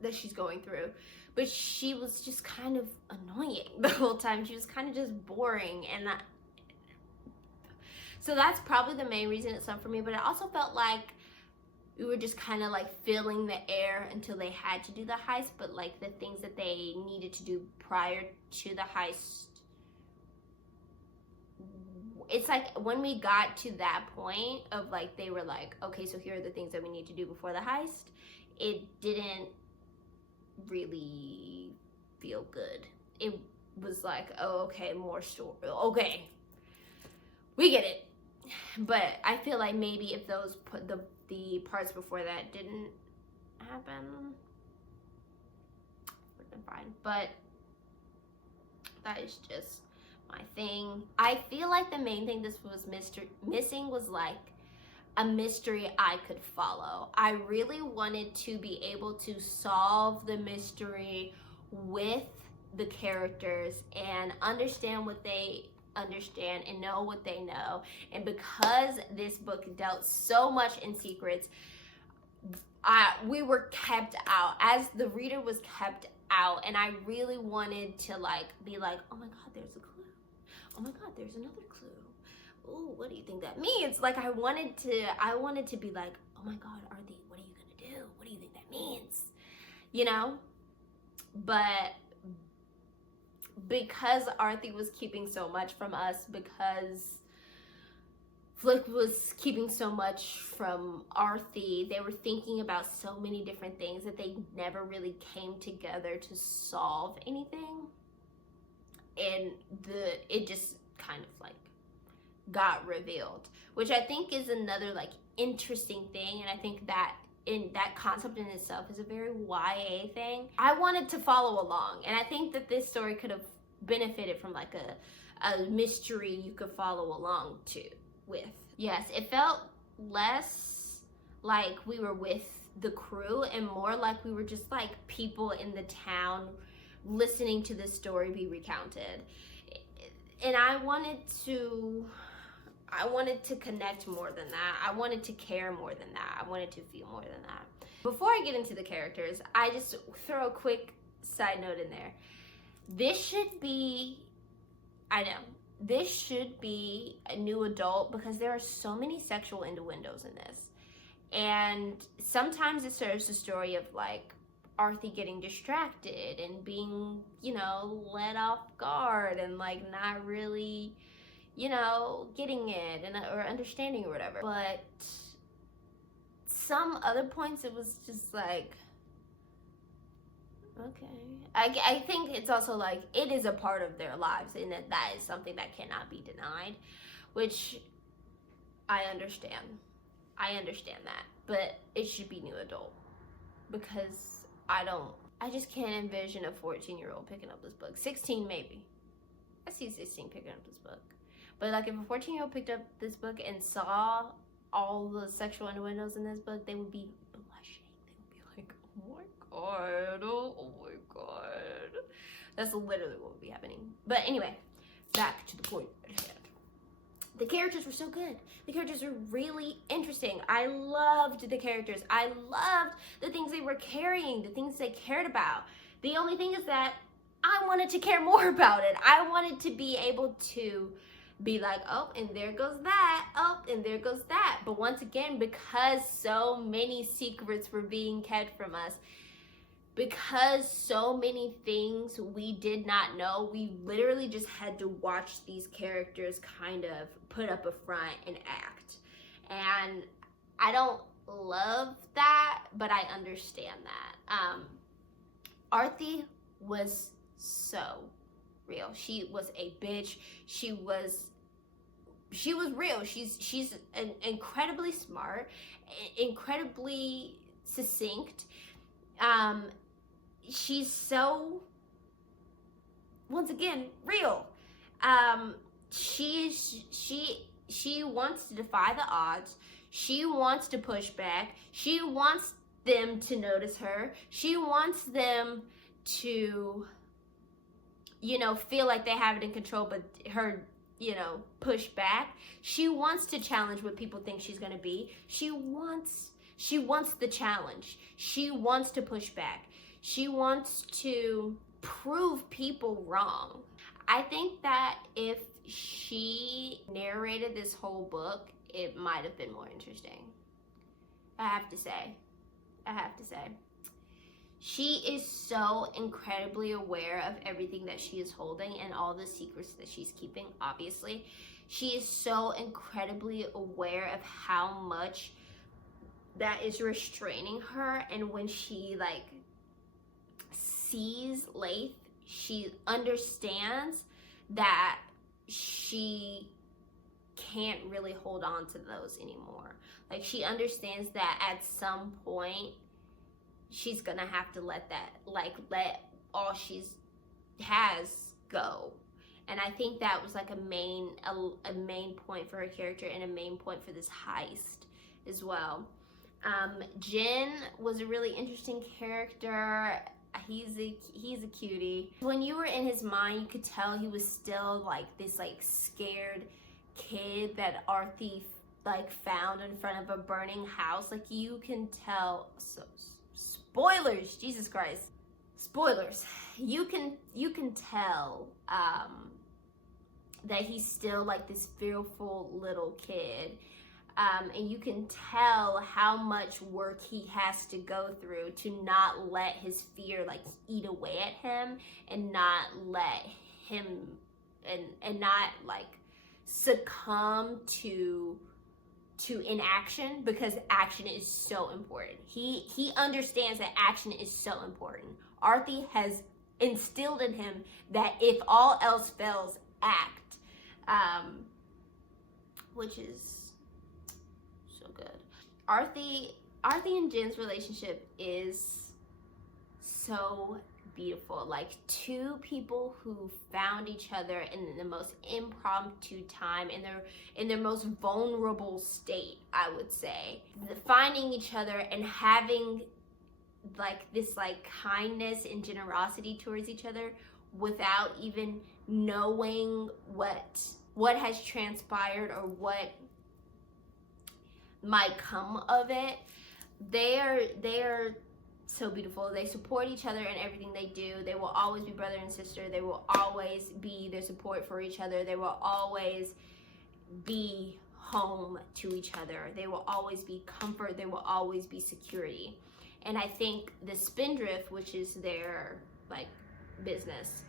that she's going through. But she was just kind of annoying the whole time. She was kind of just boring, and so that's probably the main reason it sucked for me. But it also felt like we were just kind of like filling the air until they had to do the heist, but like the things that they needed to do prior to the heist, it's like when we got to that point of like, they were like, okay, so here are the things that we need to do before the heist, it didn't really feel good. It was like, oh, okay, more story, okay, we get it. But I feel like maybe if those the parts before that didn't happen, would have been fine. But that is just my thing. I feel like the main thing this was missing was like a mystery I could follow. I really wanted to be able to solve the mystery with the characters and understand what they understand and know what they know. And because this book dealt so much in secrets, we were kept out, as the reader was kept out, and I really wanted to like be like, oh my god, there's a clue, oh my god, there's another clue, oh, what do you think that means? Like I wanted to be like, oh my god, Arthi, what are you gonna do? What do you think that means? But because Arthi was keeping so much from us, because Flick was keeping so much from Arthi, they were thinking about so many different things that they never really came together to solve anything. And it just kind of like got revealed, which I think is another like interesting thing. And I think that in that concept in itself is a very YA thing. I wanted to follow along, and I think that this story could have benefited from like a mystery you could follow along with. Yes, it felt less like we were with the crew and more like we were just like people in the town listening to this story be recounted. And I wanted to connect more than that. I wanted to care more than that. I wanted to feel more than that. Before I get into the characters, I just throw a quick side note in there. This should be a new adult, because there are so many sexual innuendos in this. And sometimes it serves the story of like Arthi getting distracted and being, let off guard and like not really, getting it or understanding or whatever. But some other points it was just like, okay. I think it's also like it is a part of their lives, and that is something that cannot be denied, which I understand. I understand that, but it should be new adult, because I just can't envision a 14-year-old picking up this book. 16 maybe. I see 16 picking up this book. But like if a 14-year-old picked up this book and saw all the sexual innuendos in this book, they would be blushing. They would be like, oh my god, oh my god. That's literally what would be happening. But anyway, back to the point at hand. The characters were so good. The characters were really interesting. I loved the characters. I loved the things they were carrying, the things they cared about. The only thing is that I wanted to care more about it. I wanted to be able to be like, oh, and there goes that. Oh, and there goes that. But once again, because so many secrets were being kept from us, because so many things we did not know, we literally just had to watch these characters kind of put up a front and act. And I don't love that, but I understand that. Arthi was so real. She was a bitch. She was real. She's incredibly smart, incredibly succinct. She's so, once again, real. She wants to defy the odds. She wants to push back. She wants them to notice her. She wants them to, feel like they have it in control, but her, push back. She wants to challenge what people think she's going to be. She wants the challenge. She wants to push back. She wants to prove people wrong. I think that if she narrated this whole book, it might have been more interesting. I have to say. She is so incredibly aware of everything that she is holding and all the secrets that she's keeping, obviously. She is so incredibly aware of how much that is restraining her, and when she sees Leith, she understands that she can't really hold on to those anymore. She understands that at some point she's gonna have to let all she's has go. And I think that was a main point for her character, and a main point for this heist as well. Jin was a really interesting character. He's a cutie. When you were in his mind, you could tell he was still this scared kid that Arthi found in front of a burning house. You can tell. So spoilers, Jesus Christ, spoilers. You can tell that he's still this fearful little kid. And you can tell how much work he has to go through to not let his fear eat away at him, and not let him and not succumb to inaction, because action is so important. He understands that action is so important. Arthi has instilled in him that if all else fails, act, which is so good. Arthi and Jin's relationship is so beautiful. Two people who found each other in the most impromptu time, in their most vulnerable state, I would say. Finding each other and having this kindness and generosity towards each other without even knowing what has transpired or what might come of it. They are so beautiful. They support each other in everything they do. They will always be brother and sister. They will always be their support for each other. They will always be home to each other. They will always be comfort. They will always be security. And I think the Spindrift, which is their business,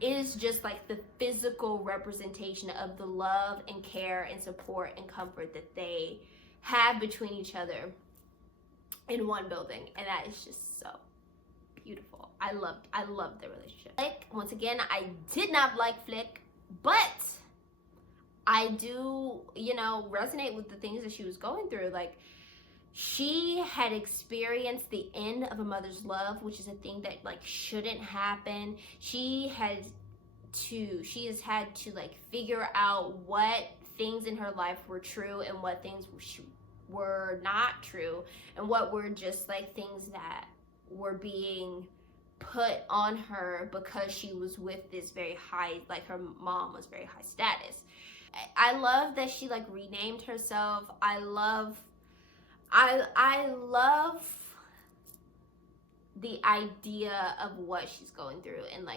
is just the physical representation of the love and care and support and comfort that they have between each other in one building. And that is just so beautiful. I loved their relationship. Once again, I did not like Flick, but I do, resonate with the things that she was going through. She had experienced the end of a mother's love, which is a thing that shouldn't happen. She has had to figure out what things in her life were true and what things were not true, and what were just things that were being put on her because she was with this very high, her mom was very high status. I love that she renamed herself. I love the idea of what she's going through, and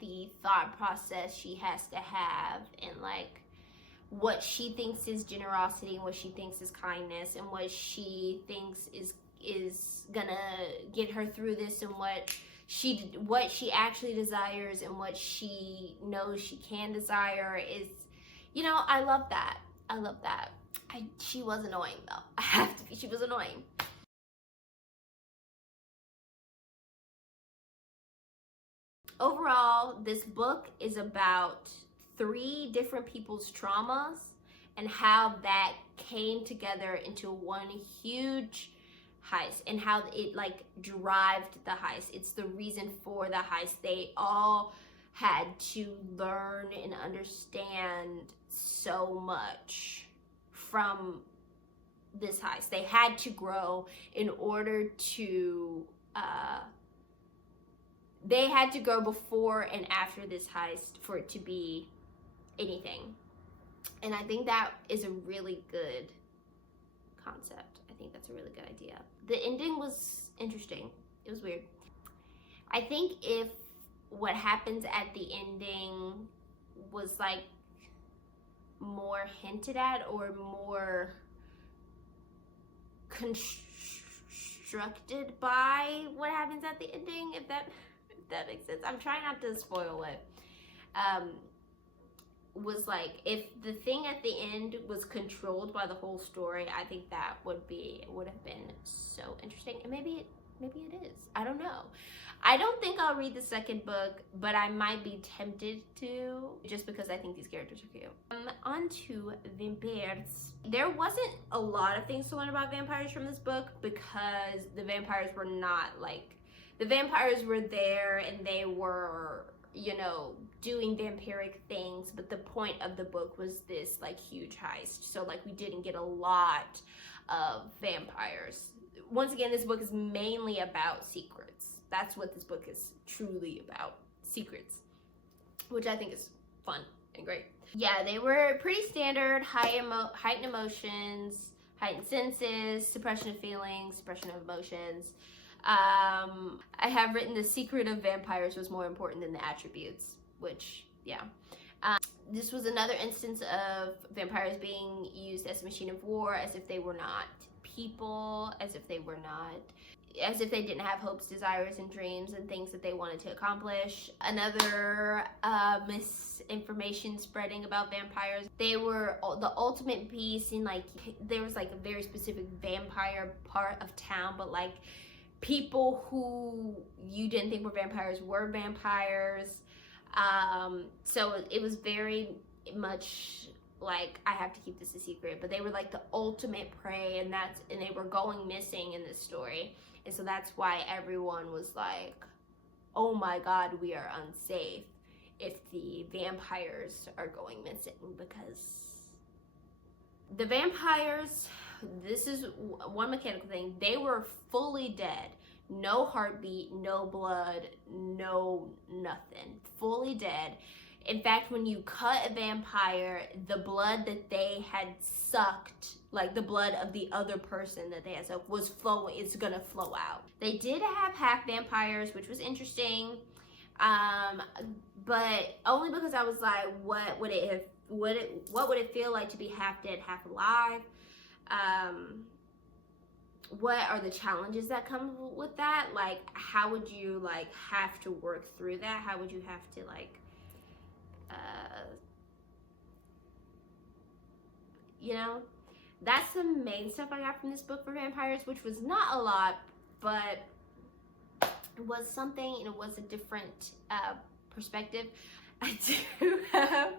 the thought process she has to have, and what she thinks is generosity, and what she thinks is kindness, and what she thinks is gonna get her through this, and what she actually desires, and what she knows she can desire is, I love that. She was annoying though. She was annoying. Overall, this book is about 3 different people's traumas and how that came together into one huge heist, and how it like derived the heist. It's the reason for the heist. They all had to learn and understand so much from this heist. They had to grow in order to they had to go before and after this heist for it to be anything. And I think that is a really good concept. I think that's a really good idea. The ending was interesting. It was weird. I think if what happens at the ending was like more hinted at or more constructed by what happens at the ending, if that makes sense. I'm trying not to spoil it. Was like, if the thing at the end was controlled by the whole story, I think that would have been so interesting. And maybe it is. I don't know. I don't think I'll read the second book, but I might be tempted to, just because I think these characters are cute. On to vampires. There wasn't a lot of things to learn about vampires from this book, because the vampires were not like, the vampires were there and they were, you know, doing vampiric things, but the point of the book was this like huge heist. So like we didn't get a lot of vampires. Once again, this book is mainly about secrets. That's what this book is truly about, secrets, which I think is fun and great. Yeah, they were pretty standard, heightened emotions, heightened senses, suppression of feelings, suppression of emotions. I have written the secret of vampires was more important than the attributes, which, yeah. This was another instance of vampires being used as a machine of war, as if they were not people, as if they didn't have hopes, desires, and dreams and things that they wanted to accomplish. Another misinformation spreading about vampires. They were the ultimate beast, and like there was like a very specific vampire part of town, but like people who you didn't think were vampires were vampires. So it was very much like, I have to keep this a secret, but they were like the ultimate prey, and they were going missing in this story. And so that's why everyone was like, oh my God, we are unsafe if the vampires are going missing, because the vampires, this is one mechanical thing, they were fully dead. No heartbeat, no blood, no nothing. Fully dead. In fact, when you cut a vampire, the blood that they had sucked, like the blood of the other person that they had sucked, was flowing. It's gonna flow out. They did have half vampires, which was interesting, but only because I was like, what would it feel like to be half dead, half alive? What are the challenges that come with that? Like, how would you like have to work through that? How would you have to like, you know? That's the main stuff I got from this book for vampires, which was not a lot, but it was something, and it was a different perspective. I do have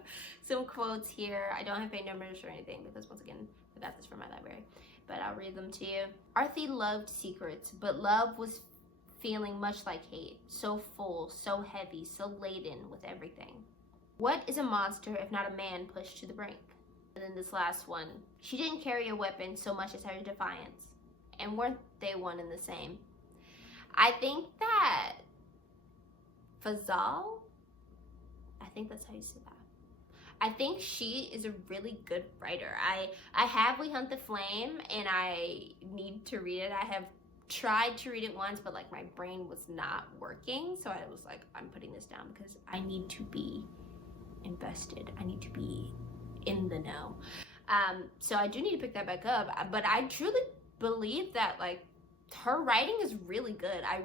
some quotes here. I don't have page numbers or anything, because once again, I got this from my library, but I'll read them to you. Arthi loved secrets, but love was feeling much like hate. So full, so heavy, so laden with everything. What is a monster if not a man pushed to the brink? And then this last one. She didn't carry a weapon so much as her defiance. And weren't they one and the same? I think that Fazal, I think that's how you say that. I think she is a really good writer. I have We Hunt the Flame, and I need to read it. I have tried to read it once, but like my brain was not working. So I was like, I'm putting this down because I need to be invested. I need to be in the know. So I do need to pick that back up. But I truly believe that like her writing is really good. I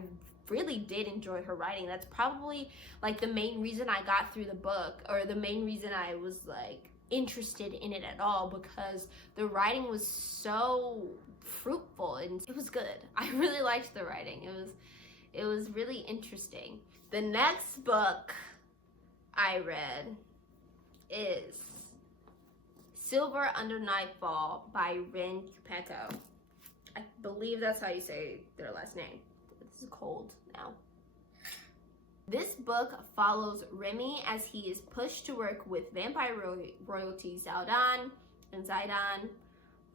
really did enjoy her writing. That's probably like the main reason I got through the book, or the main reason I was like interested in it at all, because the writing was so fruitful and it was good. I really liked the writing. It was really interesting. The next book I read is Silver Under Nightfall by Rin Cupeto. I believe that's how you say their last name. This is cold now. This book follows Remy as he is pushed to work with vampire royalty Zaldan and Zaidan,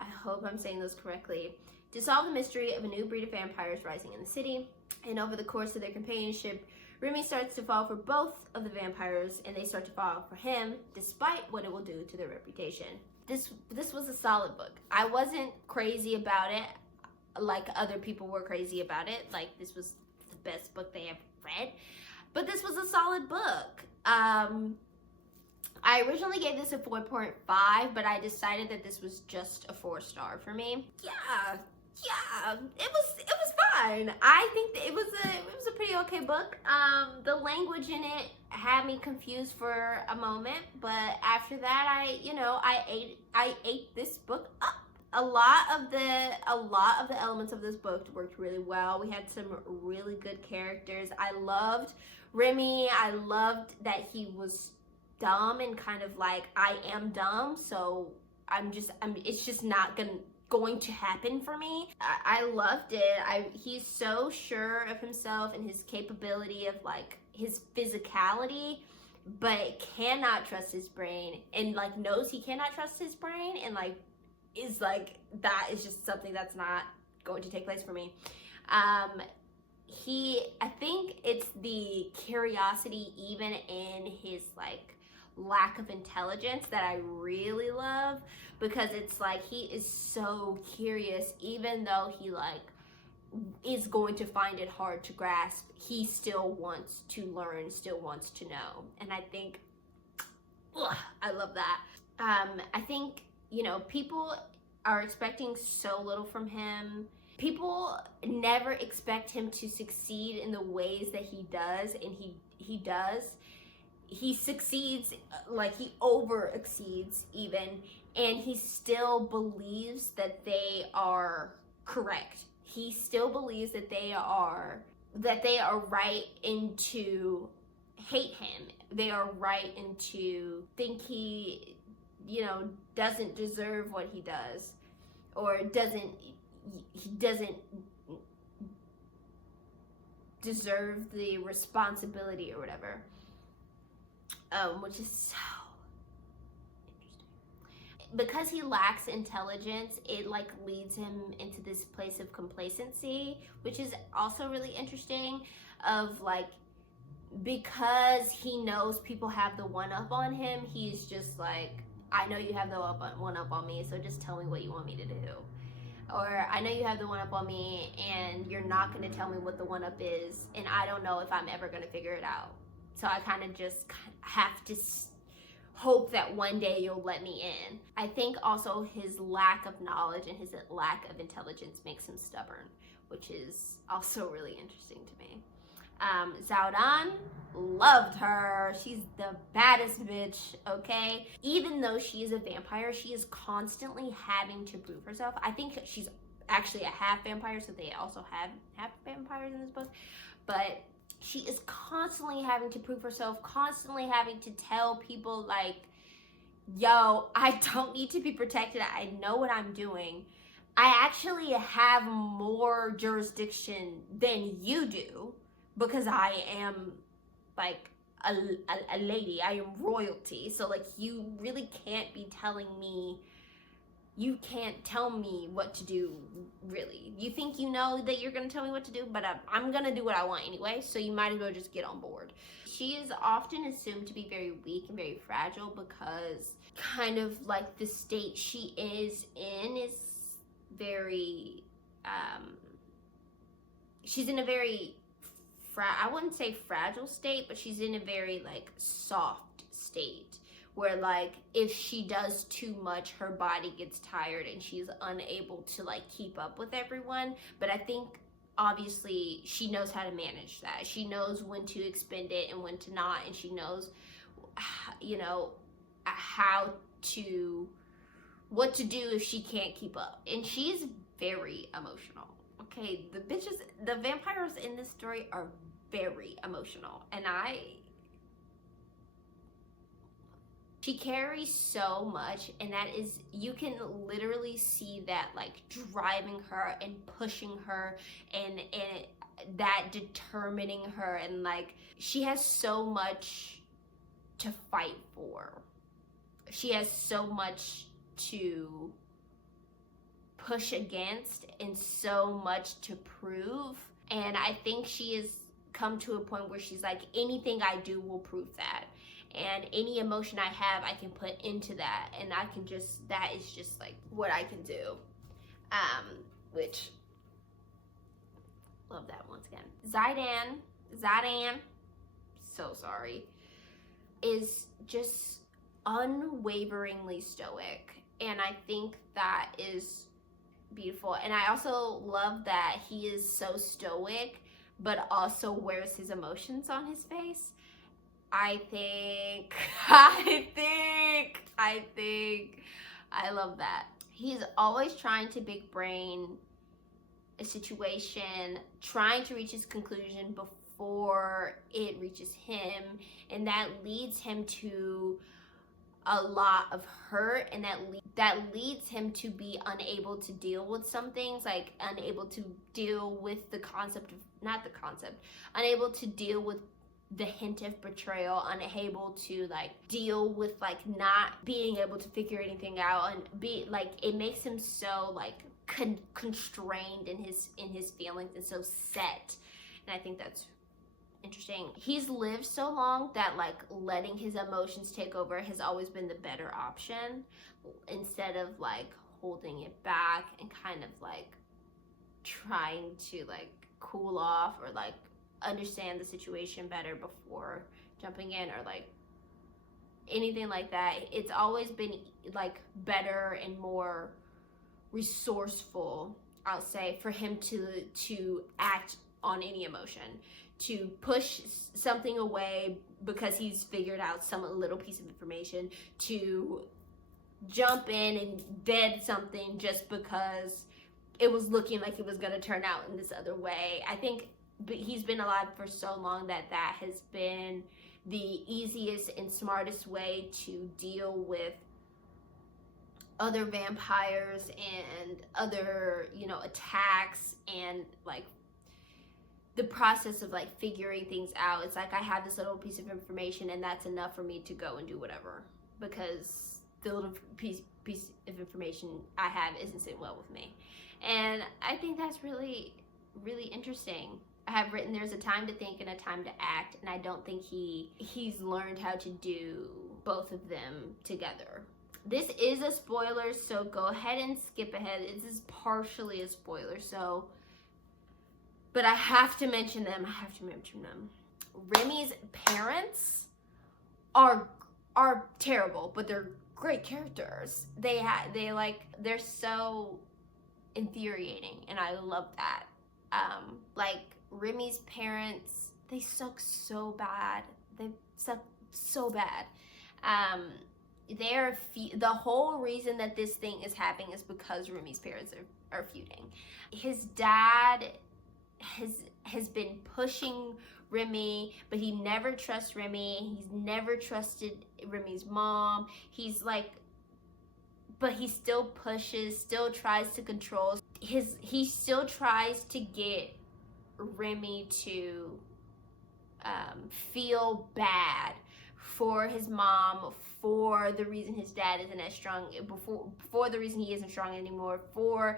I hope I'm saying those correctly, to solve the mystery of a new breed of vampires rising in the city. And over the course of their companionship, Remy starts to fall for both of the vampires, and they start to fall for him, despite what it will do to their reputation. This was a solid book. I wasn't crazy about it like other people were crazy about it. Like, this was the best book they ever read. But this was a solid book. I originally gave this a 4.5, but I decided that this was just a 4-star for me. Yeah, it was fine. I think that it was a pretty okay book. The language in it had me confused for a moment, but after that, I ate this book up. A lot of the elements of this book worked really well. We had some really good characters. I loved Remy. I loved that he was dumb and kind of like, I am dumb, so it's just not going to happen for me. I loved it. He's so sure of himself and his capability of like his physicality, but cannot trust his brain, and like knows he cannot trust his brain, and like is like, that is just something that's not going to take place for me. I think it's the curiosity even in his like lack of intelligence that I really love, because it's like he is so curious, even though he like is going to find it hard to grasp, he still wants to learn, still wants to know. And I think I love that. I think, people are expecting so little from him. People never expect him to succeed in the ways that he does, and he does. He succeeds, like he over exceeds even, and he still believes that they are correct. He still believes that they are right into hate him. They are right into think he, doesn't deserve what he does, or he doesn't deserve the responsibility or whatever. Which is so interesting. Because he lacks intelligence, it like leads him into this place of complacency, which is also really interesting. Of like, because he knows people have the one up on him, he's just like, I know you have the one up on me, so just tell me what you want me to do. Or I know you have the one up on me, and you're not going to tell me what the one up is, and I don't know if I'm ever going to figure it out. So I kind of just have to hope that one day you'll let me in. I think also his lack of knowledge and his lack of intelligence makes him stubborn, which is also really interesting to me. Zaldan, loved her. She's the baddest bitch, okay? Even though she is a vampire, she is constantly having to prove herself. I think she's actually a half vampire, so they also have half vampires in this book. But she is constantly having to prove herself, constantly having to tell people like, yo, I don't need to be protected. I know what I'm doing. I actually have more jurisdiction than you do, because I am like a lady. I am royalty. So like, you really can't be telling me, you can't tell me what to do, really. You think you know that you're gonna tell me what to do, but I'm gonna do what I want anyway, so you might as well just get on board. She is often assumed to be very weak and very fragile, because kind of like the state she is in is very, she's in a very, I wouldn't say fragile state, but she's in a very like soft state, where like if she does too much, her body gets tired and she's unable to like keep up with everyone. But I think obviously she knows how to manage that. She knows when to expend it and when to not, and she knows, what to do if she can't keep up. And she's very emotional, okay? okay, the vampires in this story are very emotional, and she carries so much, and that is, you can literally see that like driving her and pushing her and that determining her, and like she has so much to fight for. She has so much to push against and so much to prove. And I think she has come to a point where she's like, anything I do will prove that. And any emotion I have, I can put into that. And I can just, that is just like what I can do. Which, love that once again. Zydan, so sorry, is just unwaveringly stoic. And I think that is beautiful. And I also love that he is so stoic, but also wears his emotions on his face. I love that. He's always trying to big brain a situation, trying to reach his conclusion before it reaches him, and that leads him to a lot of hurt, and that leads him to be unable to deal with some things, like unable to deal with the concept of, unable to deal with the hint of betrayal, unable to like deal with like not being able to figure anything out, and be like, it makes him so like constrained in his feelings and so set. And I think that's interesting. He's lived so long that like letting his emotions take over has always been the better option, instead of like holding it back and kind of like trying to like cool off or like understand the situation better before jumping in, or like anything like that. It's always been like better and more resourceful, I'll say, for him to act on any emotion, to push something away because he's figured out some little piece of information, to jump in and dead something just because it was looking like it was going to turn out in this other way. I think he's been alive for so long that has been the easiest and smartest way to deal with other vampires and other, attacks, and like the process of like figuring things out. It's like, I have this little piece of information and that's enough for me to go and do whatever, because the little piece of information I have isn't sitting well with me. And I think that's really, really interesting. I have written, there's a time to think and a time to act, and I don't think he's learned how to do both of them together. This is a spoiler, so go ahead and skip ahead. This is partially a spoiler, so, but I have to mention them. Remy's parents are terrible, but they're great characters. They're so infuriating, and I love that. Like Remy's parents, they suck so bad. The whole reason that this thing is happening is because Remy's parents are feuding. His dad has been pushing Remy, but he never trusts Remy. He's never trusted Remy's mom. But he still pushes, still tries to control. He still tries to get Remy to feel bad for his mom, for the reason his dad isn't as strong, for the reason he isn't strong anymore, for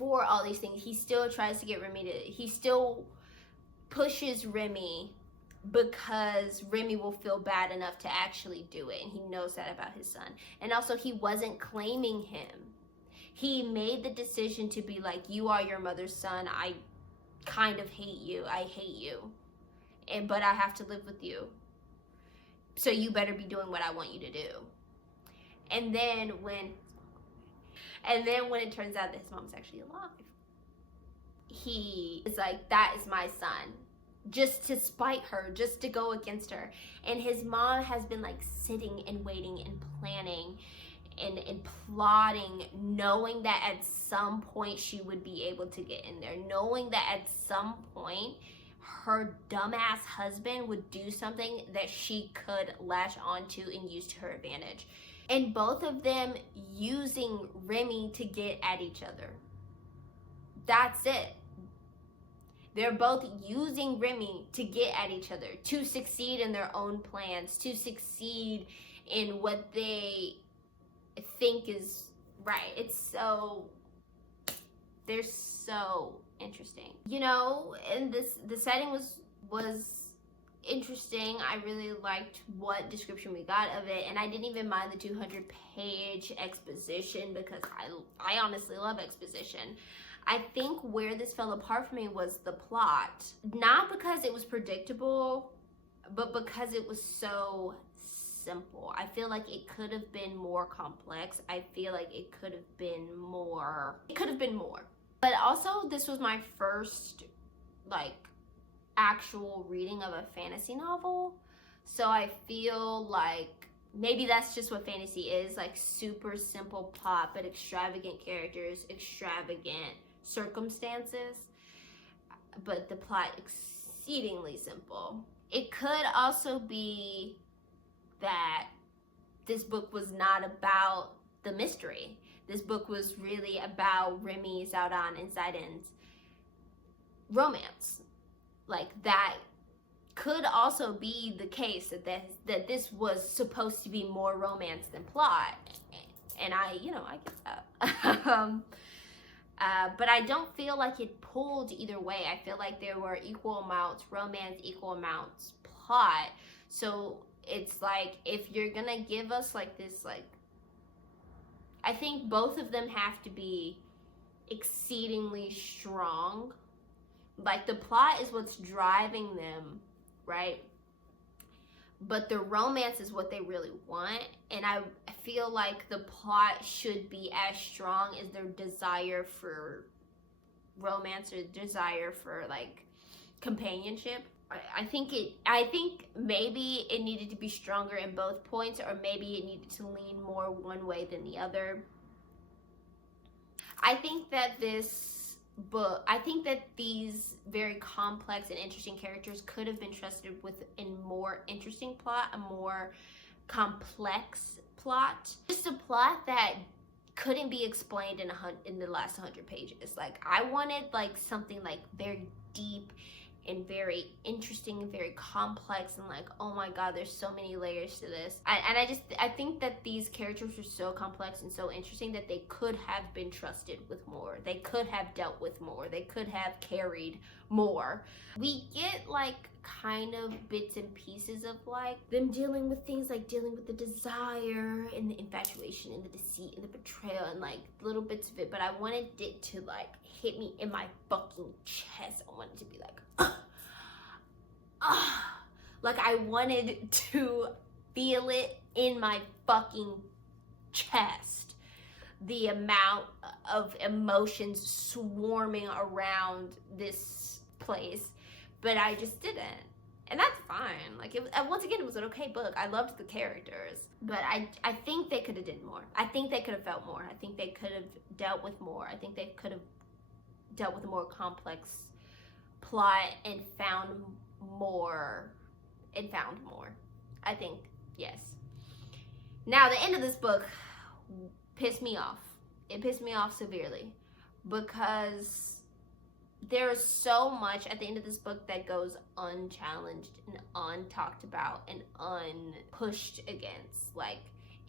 all these things. He still tries to get he still pushes Remy because Remy will feel bad enough to actually do it, and he knows that about his son. And also, he wasn't claiming him. He made the decision to be like, you are your mother's son. I kind of hate you. I hate you. But I have to live with you. So you better be doing what I want you to do. And then when it turns out that his mom's actually alive, he is like, that is my son. Just to spite her, just to go against her. And his mom has been like sitting and waiting and planning and plotting, knowing that at some point she would be able to get in there, knowing that at some point her dumbass husband would do something that she could latch onto and use to her advantage. And both of them using Remy to get at each other. That's it. They're both using Remy to get at each other, to succeed in their own plans, to succeed in what they think is right. They're so interesting. You know, and the setting was interesting. I really liked what description we got of it, and I didn't even mind the 200-page exposition because I honestly love exposition. I think where this fell apart for me was the plot. Not because it was predictable, but because it was so simple. I feel like it could have been more complex. I feel like it could have been more. But also, this was my first, like, actual reading of a fantasy novel. So I feel like maybe that's just what fantasy is, like super simple plot, but extravagant characters, extravagant circumstances, but the plot exceedingly simple. It could also be that this book was not about the mystery. This book was really about Remy, Zaldán, and Zaidan's romance. Like, that could also be the case, that this was supposed to be more romance than plot. And I get that. But I don't feel like it pulled either way. I feel like there were equal amounts romance, equal amounts plot. So it's like, if you're gonna give us like this, like, I think both of them have to be exceedingly strong. Like, the plot is what's driving them, right? But the romance is what they really want. And I feel like the plot should be as strong as their desire for romance or desire for, like, companionship. I think maybe it needed to be stronger in both points, or maybe it needed to lean more one way than the other. I think that these very complex and interesting characters could have been trusted with a more interesting plot, a more complex plot. Just a plot that couldn't be explained in the last 100 pages. Like, I wanted like something like very deep and very interesting and very complex, and like, oh my god, there's so many layers to this. I think that these characters are so complex and so interesting that they could have been trusted with more. They could have dealt with more. They could have carried more. We get like kind of bits and pieces of like them dealing with things, like dealing with the desire and the infatuation and the deceit and the betrayal and like little bits of it, but I wanted it to like hit me in my fucking chest. I wanted to be like, like, I wanted to feel it in my fucking chest. The amount of emotions swarming around this place, but I just didn't. And that's fine. Like, once again, it was an okay book. I loved the characters, but I think they could have did more. I think they could have felt more. I think they could have dealt with more. I think they could have dealt with a more complex plot and found more. I think, yes. Now, the end of this book pissed me off. It pissed me off severely because there is so much at the end of this book that goes unchallenged and untalked about and unpushed against. Like,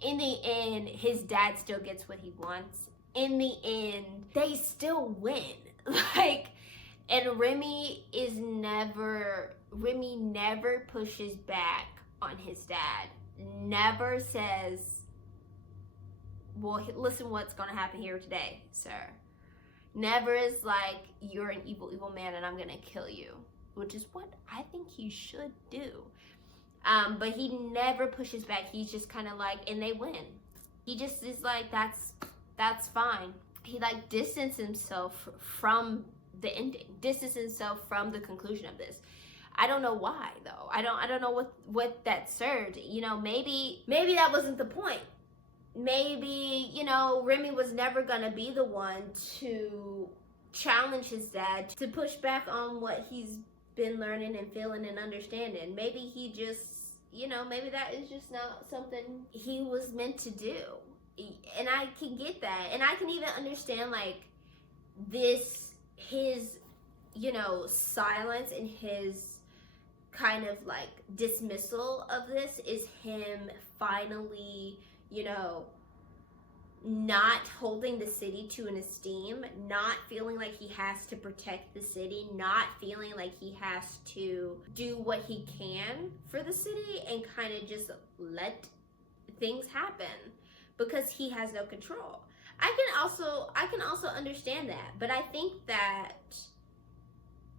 in the end, his dad still gets what he wants. In the end, they still win. Like, and Remy never pushes back on his dad. Never says, well, listen, what's gonna happen here today, sir. Never is like, you're an evil, evil man and I'm gonna kill you, which is what I think he should do. But he never pushes back. He's just kind of like, and they win. He just is like, that's fine. He like distanced himself from the ending, distanced himself from the conclusion of this. I don't know why though. I don't know what that served. You know, maybe that wasn't the point. maybe, Remy was never gonna be the one to challenge his dad to push back on what he's been learning and feeling and understanding. Maybe he just, maybe that is just not something he was meant to do. And I can get that. And I can even understand, like, his, silence and his kind of like dismissal of this is him finally, not holding the city to an esteem, not feeling like he has to protect the city, not feeling like he has to do what he can for the city and kind of just let things happen because he has no control. I can also understand that, but I think that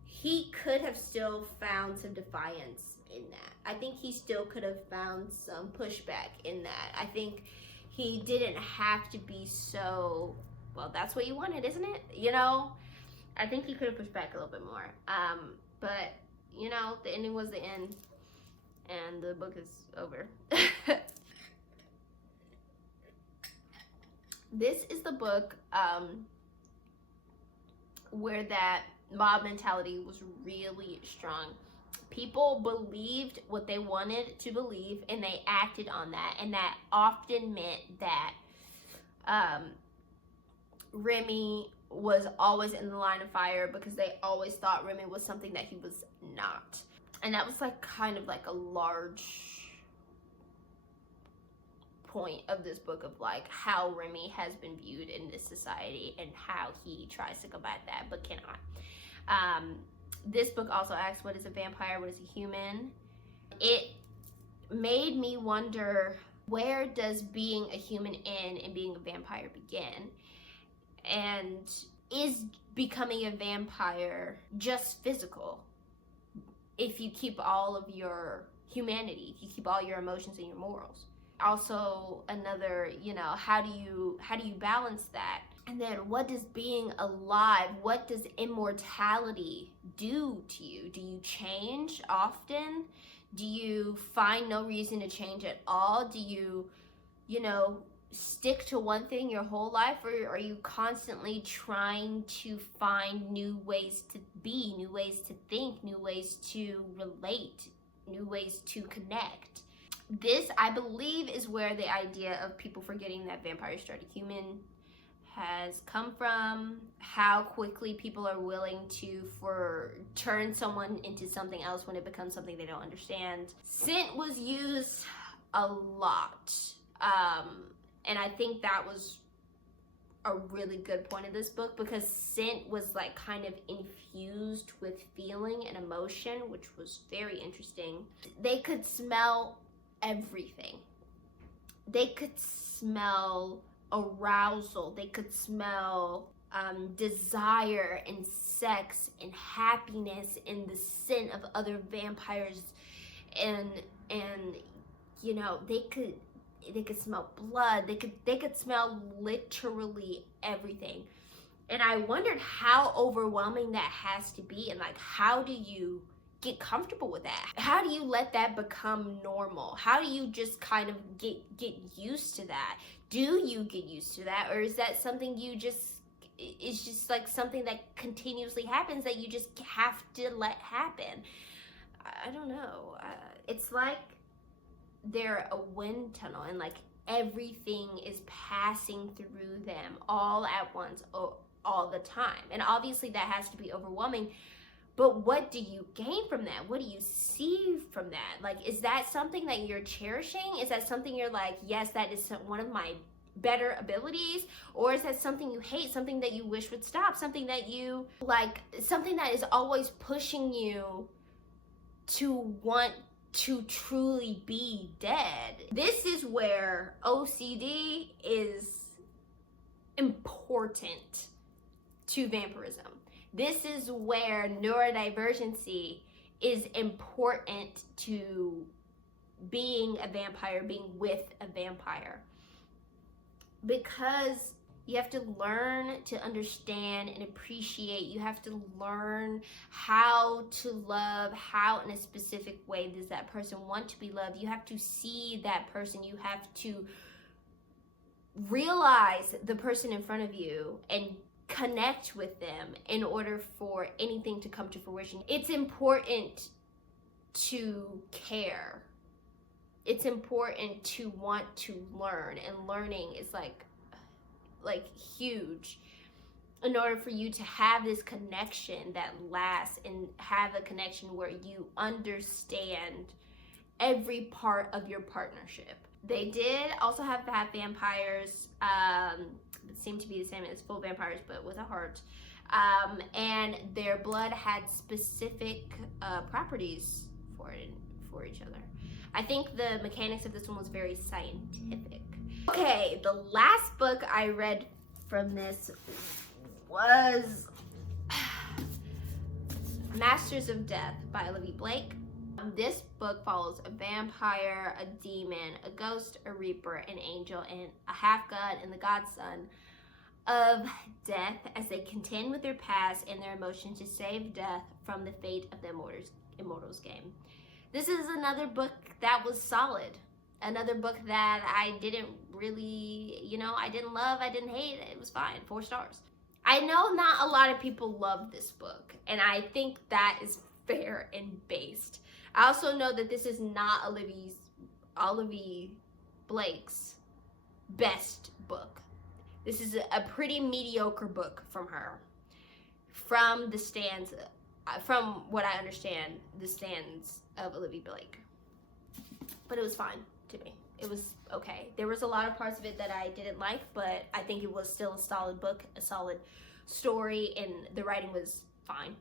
he could have still found some defiance in that. I think he still could have found some pushback in that. I think he didn't have to be so, well, that's what you wanted, isn't it? I think he could have pushed back a little bit more. But, the ending was the end, and the book is over. This is the book where that mob mentality was really strong. People believed what they wanted to believe and they acted on that, and that often meant that Remy was always in the line of fire because they always thought Remy was something that he was not. And that was like kind of like a large point of this book of like how Remy has been viewed in this society and how he tries to combat that but cannot. This book also asks, what is a vampire? What is a human? It made me wonder, where does being a human end and being a vampire begin? And is becoming a vampire just physical? If you keep all of your humanity, if you keep all your emotions and your morals. Also another, how do you balance that? And then what does being alive, what does immortality do to you? Do you change often? Do you find no reason to change at all? Do you, stick to one thing your whole life? Or are you constantly trying to find new ways to be, new ways to think, new ways to relate, new ways to connect? This, I believe, is where the idea of people forgetting that vampires started human has come from, how quickly people are willing to turn someone into something else when it becomes something they don't understand. Scent was used a lot, and I think that was a really good point of this book because scent was like kind of infused with feeling and emotion, which was very interesting. They could smell everything. They could smell arousal, they could smell desire and sex and happiness in the scent of other vampires, and they could smell blood, they could smell literally everything. And I wondered how overwhelming that has to be, and like, how do you get comfortable with that? How do you let that become normal? How do you just kind of get used to that? Do you get used to that, or is that something it's just like something that continuously happens that you just have to let happen? I don't know. It's like they're a wind tunnel and like everything is passing through them all at once, all the time. And obviously that has to be overwhelming. But what do you gain from that? What do you see from that? Like, is that something that you're cherishing? Is that something you're like, yes, that is one of my better abilities? Or is that something you hate, something that you wish would stop, something that you like, something that is always pushing you to want to truly be dead? This is where OCD is important to vampirism. This is where neurodivergency is important to being a vampire, being with a vampire. Because you have to learn to understand and appreciate. You have to learn how to love, how in a specific way does that person want to be loved. You have to see that person. You have to realize the person in front of you and connect with them in order for anything to come to fruition. It's important to care. It's important to want to learn, and learning is like huge in order for you to have this connection that lasts and have a connection where you understand every part of your partnership. They did also have vampires, that seem to be the same as full vampires but with a heart, and their blood had specific properties for each other. I think the mechanics of this one was very scientific. Okay, the last book I read from this was Masters of Death by Olivia Blake. This book follows a vampire, a demon, a ghost, a reaper, an angel, and a half-god and the godson of death as they contend with their past and their emotions to save death from the fate of the Immortals game. This is another book that was solid. Another book that I didn't really, I didn't love, I didn't hate. It was fine, 4 stars. I know not a lot of people love this book, and I think that is fair and based. I also know that this is not Olivia Blake's best book. This is a pretty mediocre book from her. From what I understand, the stands of Olivia Blake. But it was fine to me. It was okay. There was a lot of parts of it that I didn't like, but I think it was still a solid book, a solid story, and the writing was fine.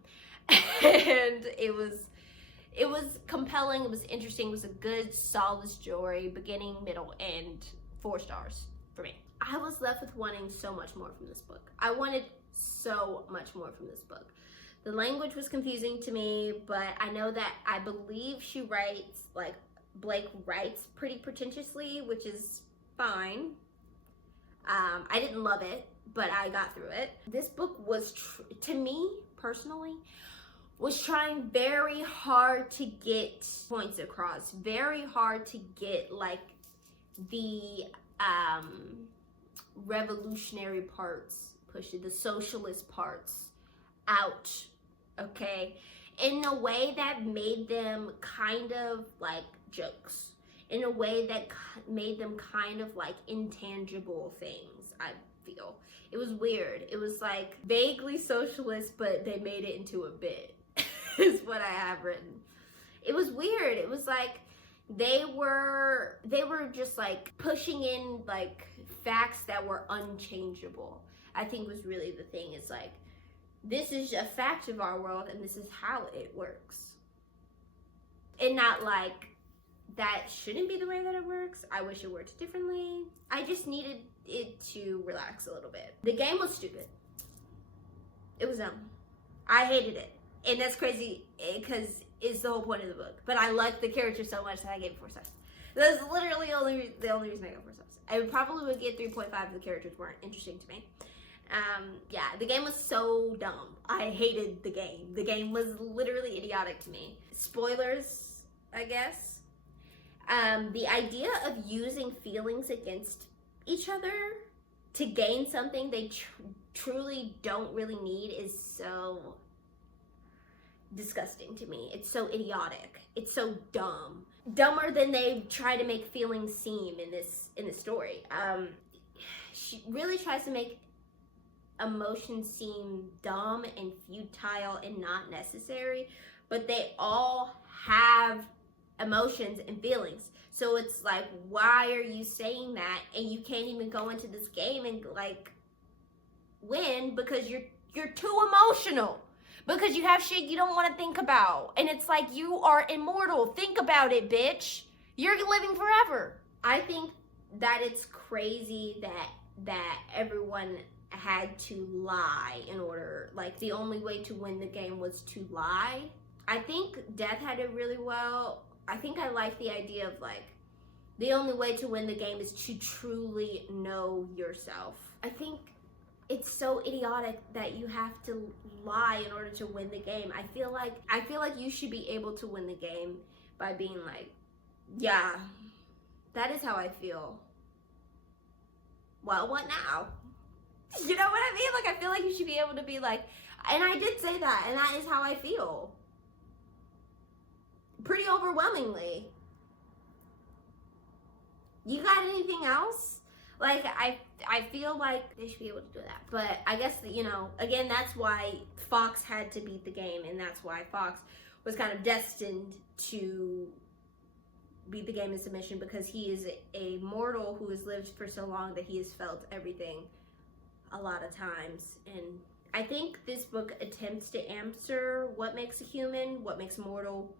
And it was compelling, it was interesting, it was a good, solid story, beginning, middle, and 4 stars for me. I was left with wanting so much more from this book. I wanted so much more from this book. The language was confusing to me, but I know that I believe she writes, Blake writes pretty pretentiously, which is fine. I didn't love it, but I got through it. This book was, to me, personally, was trying very hard to get points across, very hard to get the revolutionary parts pushed, the socialist parts out, okay, in a way that made them kind of like jokes, in a way that made them kind of like intangible things. I feel it was weird. It was like vaguely socialist, but they made it into a bit. Is what I have written. It was weird. It was like they were just like pushing in like facts that were unchangeable. I think was really the thing. It's like, this is a fact of our world and this is how it works. And not like, that shouldn't be the way that it works. I wish it worked differently. I just needed it to relax a little bit. The game was stupid. It was dumb. I hated it. And that's crazy because it's the whole point of the book. But I liked the character so much that I gave it 4 stars. That's literally the only reason I got 4 stars. I probably would get 3.5 if the characters weren't interesting to me. Yeah, the game was so dumb. I hated the game. The game was literally idiotic to me. Spoilers, I guess. The idea of using feelings against each other to gain something they truly don't really need is so disgusting to me. It's so idiotic. It's so dumb. Dumber than they try to make feelings seem in this story. She really tries to make emotions seem dumb and futile and not necessary, but they all have emotions and feelings. So it's like, why are you saying that? And you can't even go into this game and like win because you're too emotional. Because you have shit you don't want to think about. And it's like, you are immortal. Think about it, bitch. You're living forever. I think that it's crazy that everyone had to lie in order, like the only way to win the game was to lie. I think Death had it really well. I think I like the idea of like, the only way to win the game is to truly know yourself. I think it's so idiotic that you have to lie in order to win the game. I feel like you should be able to win the game by being like, yeah, that is how I feel. well, what now? You know what I mean? Like, I feel like you should be able to be like, and I did say that, and that is how I feel. Pretty overwhelmingly. You got anything else? Like, I feel like they should be able to do that. But I guess, you know, again, that's why Fox had to beat the game, and that's why Fox was kind of destined to beat the game in submission, because he is a mortal who has lived for so long that he has felt everything a lot of times. And I think this book attempts to answer what makes a human, what makes a mortal.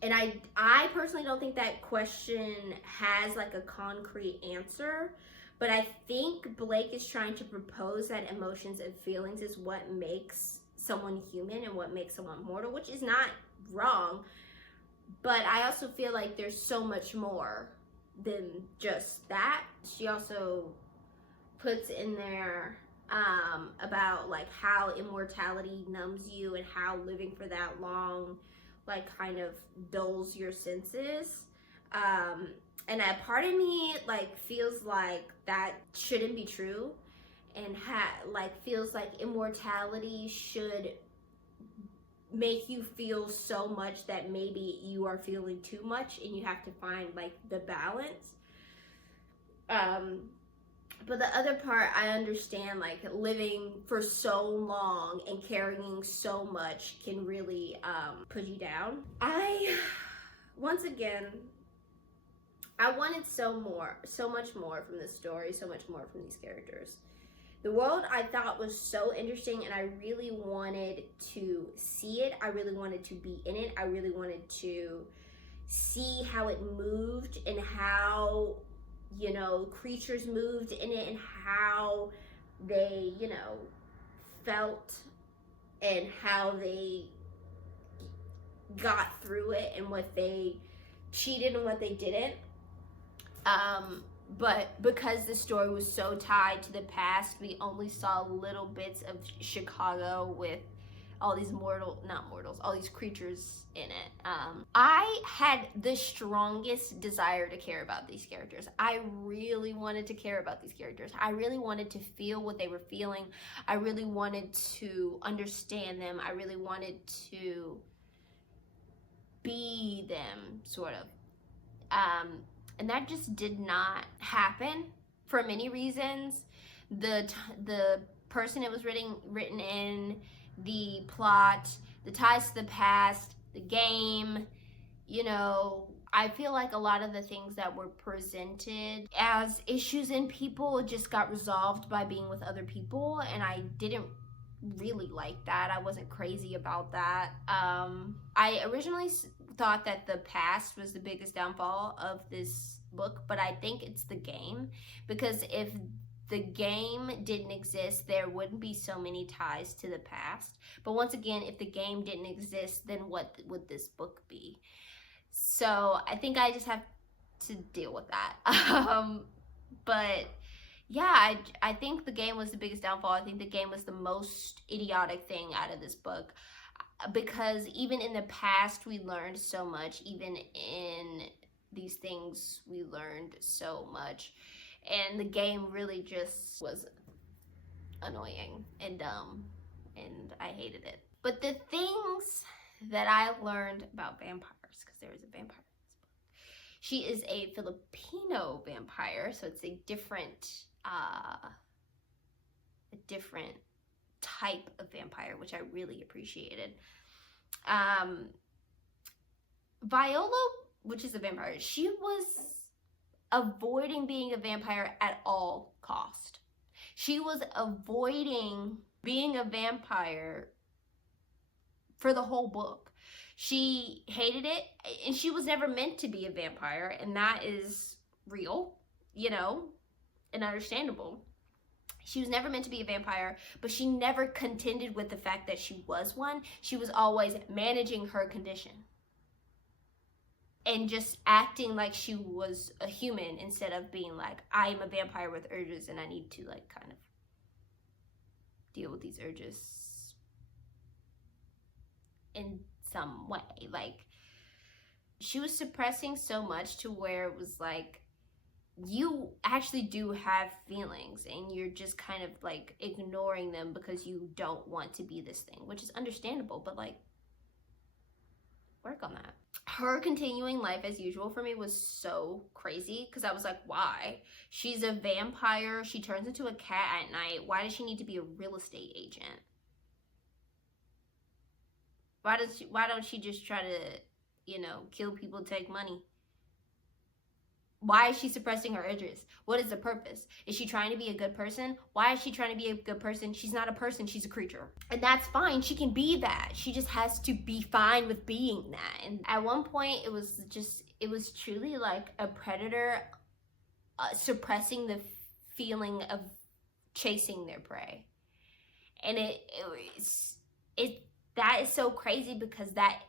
And I personally don't think that question has like a concrete answer, but I think Blake is trying to propose that emotions and feelings is what makes someone human and what makes someone mortal, which is not wrong. But I also feel like there's so much more than just that. She also puts in there about like how immortality numbs you and how living for that long like kind of dulls your senses. And a part of me like feels like that shouldn't be true, and like feels like immortality should make you feel so much that maybe you are feeling too much and you have to find like the balance. But the other part, I understand, like living for so long and carrying so much can really put you down. Once again, I wanted so much more from this story, so much more from these characters. The world I thought was so interesting, and I really wanted to see it. I really wanted to be in it. I really wanted to see how it moved and how, you know, creatures moved in it and how they, you know, felt and how they got through it and what they cheated and what they didn't. But because the story was so tied to the past, we only saw little bits of Chicago with all these all these creatures in it. I had the strongest desire to care about these characters. I really wanted to care about these characters. I really wanted to feel what they were feeling. I really wanted to understand them. I really wanted to be them, sort of. And that just did not happen for many reasons. The person it was written in, the plot, the ties to the past, the game, you know, I feel like a lot of the things that were presented as issues in people just got resolved by being with other people, and I didn't really like that. I wasn't crazy about that. I originally thought that the past was the biggest downfall of this book, but I think it's the game, because if the game didn't exist, there wouldn't be so many ties to the past. But once again, if the game didn't exist, then what would this book be? So I think I just have to deal with that. But yeah, I think the game was the biggest downfall. I think the game was the most idiotic thing out of this book, because even in the past we learned so much. Even in these things we learned so much, and the game really just was annoying and dumb, and I hated it. But the things that I learned about vampires, because there is a vampire in this book. She is a Filipino vampire, so it's a different type of vampire, which I really appreciated. Viola, which is a vampire, she was avoiding being a vampire at all cost. She was avoiding being a vampire for the whole book. She hated it, and she was never meant to be a vampire, and that is real, you know, and understandable. She was never meant to be a vampire, but she never contended with the fact that she was one. She was always managing her condition and just acting like she was a human, instead of being like, I am a vampire with urges and I need to like kind of deal with these urges in some way. Like, she was suppressing so much to where it was like, you actually do have feelings and you're just kind of like ignoring them because you don't want to be this thing, which is understandable, but like, work on that. Her continuing life as usual for me was so crazy because I was like, why? She's a vampire. She turns into a cat at night. Why does she need to be a real estate agent? Why don't she just try to, you know, kill people, take money? Why is she suppressing her urges? What is the purpose? Is she trying to be a good person? Why is she trying to be a good person? She's not a person, she's a creature. And that's fine. She can be that. She just has to be fine with being that. And at one point, it was truly like a predator suppressing the feeling of chasing their prey. And that is so crazy because that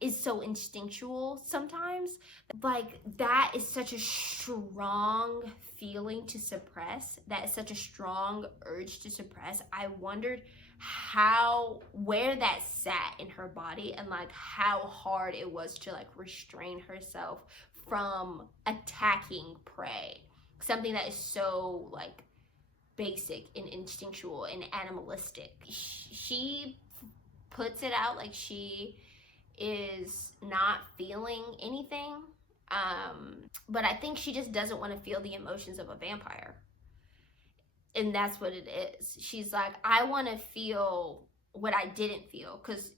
is so instinctual sometimes. Like, that is such a strong feeling to suppress. That is such a strong urge to suppress. I wondered where that sat in her body and like how hard it was to like restrain herself from attacking prey. Something that is so like basic and instinctual and animalistic. She puts it out like she is not feeling anything, but I think she just doesn't want to feel the emotions of a vampire, and that's what it is. She's like, I want to feel what I didn't feel, because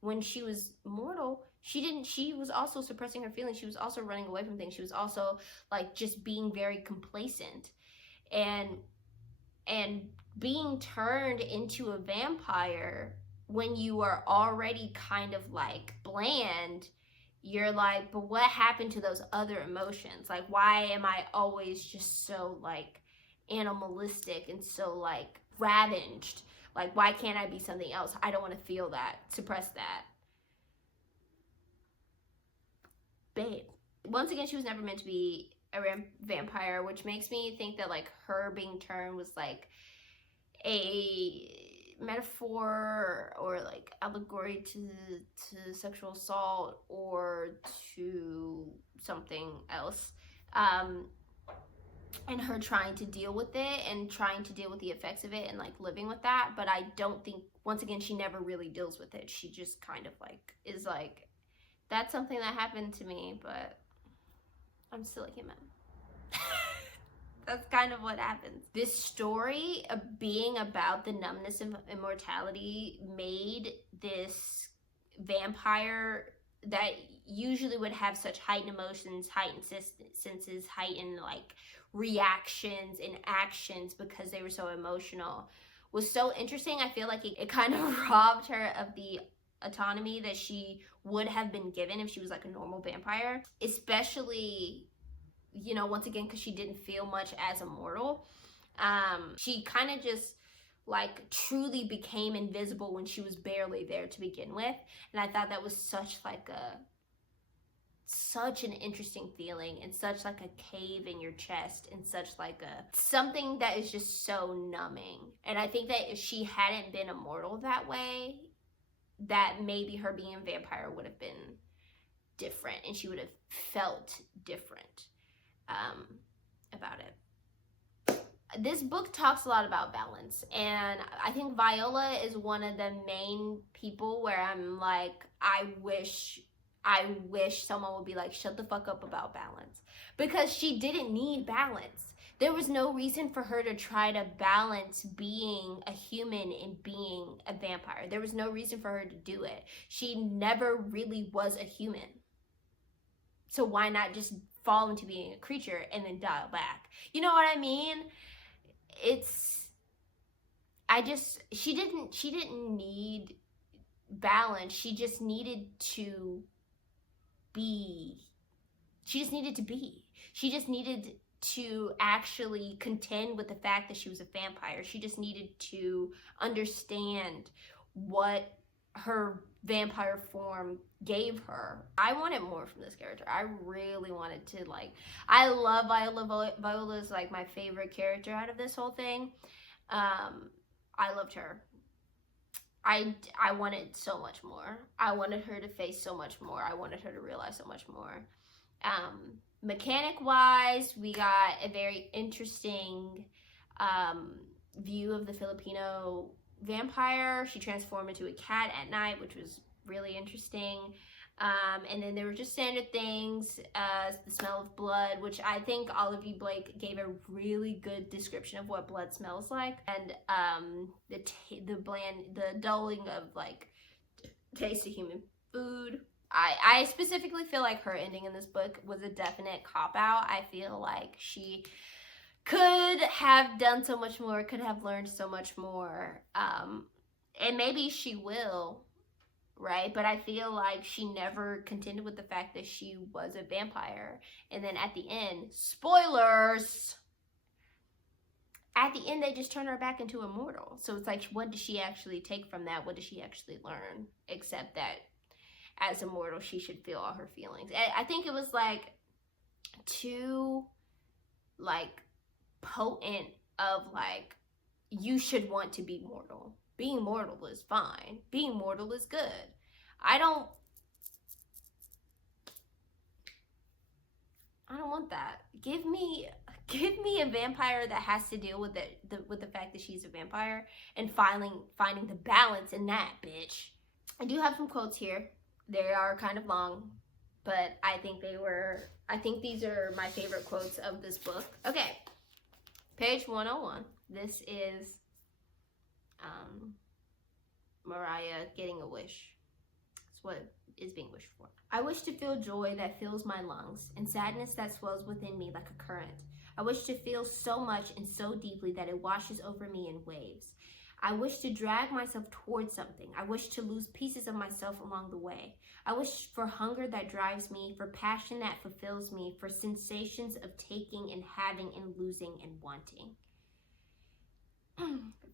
when she was mortal, she was also suppressing her feelings. She was also running away from things. She was also like just being very complacent, and being turned into a vampire when you are already kind of like bland, you're like, but what happened to those other emotions? Like, why am I always just so like animalistic and so like ravaged? Like, why can't I be something else? I don't want to feel that. Suppress that. Babe. Once again, she was never meant to be a vampire, which makes me think that like her being turned was like a metaphor or like allegory to sexual assault or to something else, and her trying to deal with it and trying to deal with the effects of it and like living with that. But I don't think, once again, she never really deals with it. She just kind of like is like, that's something that happened to me, but I'm still a human. That's kind of what happens. This story of being about the numbness of immortality made this vampire that usually would have such heightened emotions, heightened senses, heightened like reactions and actions because they were so emotional, was so interesting. I feel like it kind of robbed her of the autonomy that she would have been given if she was like a normal vampire, especially, you know, once again, because she didn't feel much as a mortal. She kind of just like truly became invisible when she was barely there to begin with. And I thought that was such an interesting feeling, and such like a cave in your chest, and such like something that is just so numbing. And I think that if she hadn't been immortal that way, that maybe her being a vampire would have been different, and she would have felt different about it. This book talks a lot about balance, and I think Viola is one of the main people where I'm like, I wish someone would be like, shut the fuck up about balance, because she didn't need balance. There was no reason for her to try to balance being a human and being a vampire. There was no reason for her to do it. She never really was a human. So why not just fall into being a creature and then dial back? You know what I mean? She didn't need balance. She just needed to be. She just needed to be. She just needed to actually contend with the fact that she was a vampire. She just needed to understand what her vampire form gave her. I wanted more from this character. I really wanted to like, I love Viola. Viola is like my favorite character out of this whole thing. I loved her. I wanted so much more. I wanted her to face so much more. I wanted her to realize so much more. Mechanic wise, we got a very interesting view of the Filipino vampire. She transformed into a cat at night, which was really interesting. And then there were just standard things, the smell of blood, which I think all of you, Blake, gave a really good description of what blood smells like, and the dulling of like taste of human food. I specifically feel like her ending in this book was a definite cop-out. I feel like she could have done so much more, could have learned so much more, and maybe she will, right? But I feel like she never contended with the fact that she was a vampire. And then at the end, spoilers, at the end they just turn her back into immortal. So it's like, what does she actually take from that? What does she actually learn? Except that as immortal, she should feel all her feelings. I think it was like too like potent of like, you should want to be mortal. Being mortal is fine. Being mortal is good. I don't want that. Give me a vampire that has to deal with the fact that she's a vampire and finding the balance in that, bitch. I do have some quotes here. They are kind of long, but I think these are my favorite quotes of this book. Okay. Page 101. This is Mariah getting a wish. It's what is being wished for. I wish to feel joy that fills my lungs and sadness that swells within me like a current. I wish to feel so much and so deeply that it washes over me in waves. I wish to drag myself towards something. I wish to lose pieces of myself along the way. I wish for hunger that drives me, for passion that fulfills me, for sensations of taking and having and losing and wanting.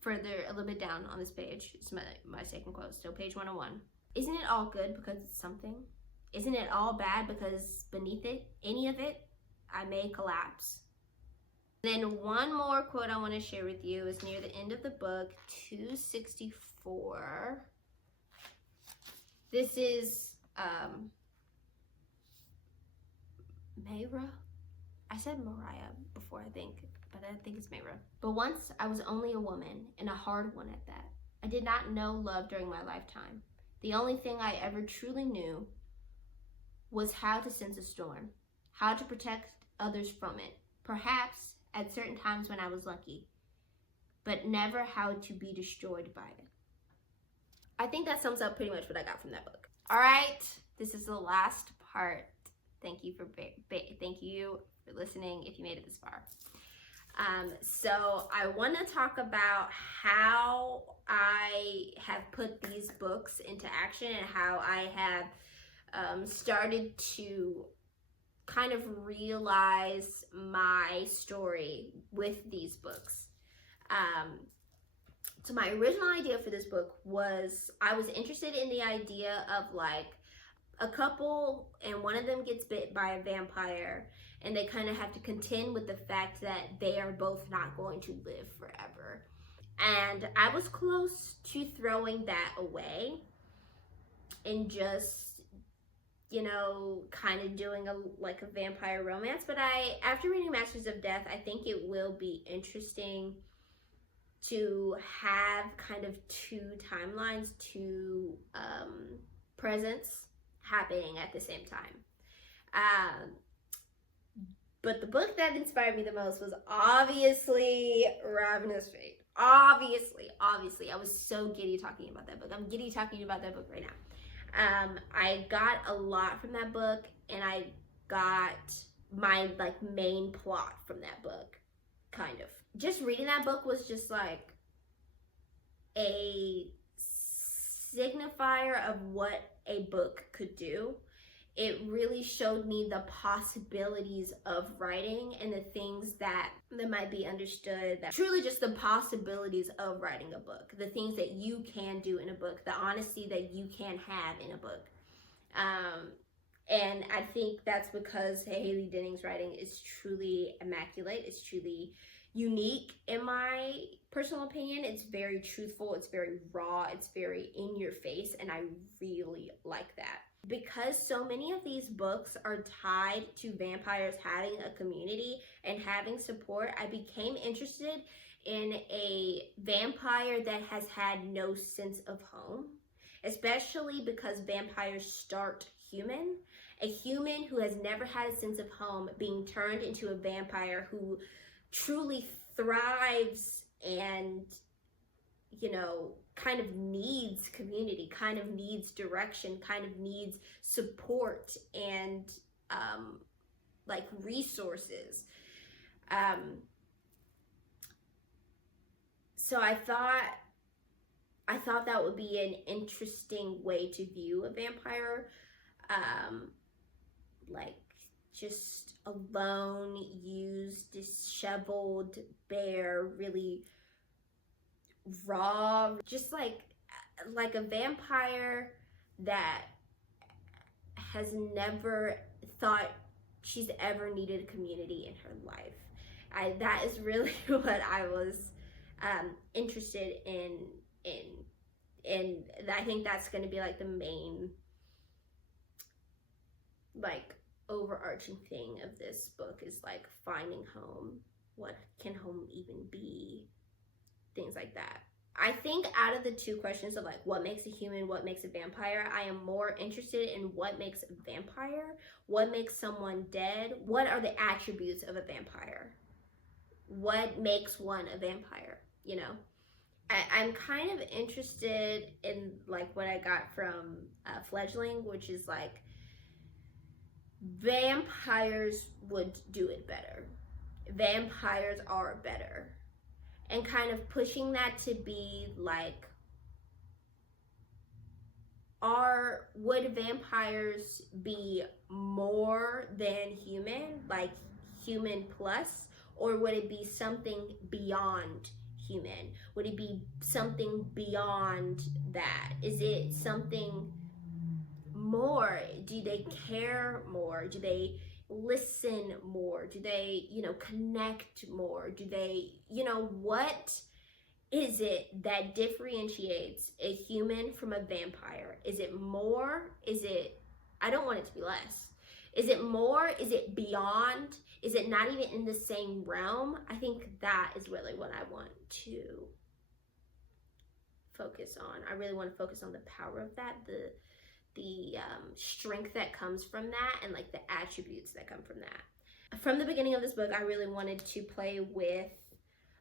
Further, a little bit down on this page, it's my second quote. So page 101. Isn't it all good because it's something? Isn't it all bad because beneath it, any of it, I may collapse? Then one more quote I want to share with you is near the end of the book, 264. This is Mayra. I said Mariah before, I think, but I think it's Mayra. But once I was only a woman, and a hard one at that. I did not know love during my lifetime. The only thing I ever truly knew was how to sense a storm, how to protect others from it. Perhaps at certain times when I was lucky, but never how to be destroyed by it. I think that sums up pretty much what I got from that book. All right, this is the last part. Thank you for listening if you made it this far. So I want to talk about how I have put these books into action and how I have started to kind of realize my story with these books. So my original idea for this book was, I was interested in the idea of like a couple and one of them gets bit by a vampire and they kind of have to contend with the fact that they are both not going to live forever. And I was close to throwing that away and just, you know, kind of doing a vampire romance. But after reading Masters of Death, I think it will be interesting to have kind of two timelines, two presents happening at the same time. But the book that inspired me the most was obviously Ravenous Fate. Obviously. I was so giddy talking about that book. I'm giddy talking about that book right now. I got a lot from that book, and I got my main plot from that book, kind of. Just reading that book was just like a signifier of what a book could do. It really showed me the possibilities of writing and the things that might be understood, that truly just the possibilities of writing a book, the things that you can do in a book, the honesty that you can have in a book. And I think that's because Haley Denning's writing is truly immaculate. It's truly unique in my personal opinion, it's very truthful, it's very raw, it's very in your face, and I really like that. Because so many of these books are tied to vampires having a community and having support, I became interested in a vampire that has had no sense of home, especially because vampires start human. A human who has never had a sense of home being turned into a vampire who truly thrives and, you know, kind of needs community, kind of needs direction, kind of needs support and like resources. So I thought that would be an interesting way to view a vampire, like just alone, used, disheveled, bare, really raw, just like a vampire that has never thought she's ever needed a community in her life. That is really what I was interested in, and I think that's going to be like the main, like, overarching thing of this book is like finding home. What can home even be? Things like that. I think out of the two questions of like what makes a human, what makes a vampire, I am more interested in what makes a vampire, what makes someone dead, what are the attributes of a vampire, what makes one a vampire, you know? I'm kind of interested in like what I got from Fledgling, which is like vampires would do it better. Vampires are better. And kind of pushing that to be like, would vampires be more than human, like human plus, or would it be something beyond human? Would it be something beyond that? Is it something more? Do they care more? Do they listen more? Do they, you know, connect more? Do they, you know, what is it that differentiates a human from a vampire? Is it more? Is it, I don't want it to be less. Is it more? Is it beyond? Is it not even in the same realm? I think that is really what I want to focus on. I really want to focus on the power of that, the strength that comes from that, and like the attributes that come from that. From the beginning of this book, I really wanted to play with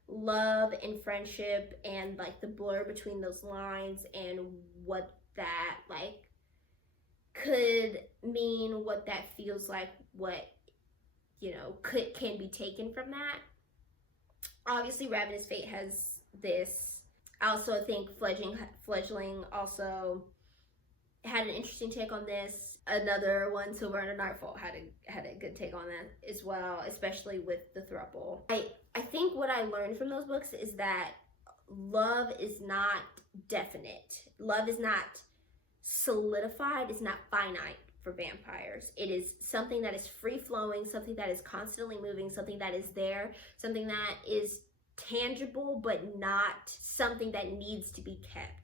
love and friendship and like the blur between those lines and what that like could mean, what that feels like, what, you know, can be taken from that. Obviously Ravenous Fate has this. I also think Fledgling also had an interesting take on this. Another one, Silver Under Nightfall, had a good take on that as well, especially with the throuple. I think what I learned from those books is that love is not definite. Love is not solidified. It's not finite for vampires. It is something that is free-flowing, something that is constantly moving, something that is there, something that is tangible, but not something that needs to be kept.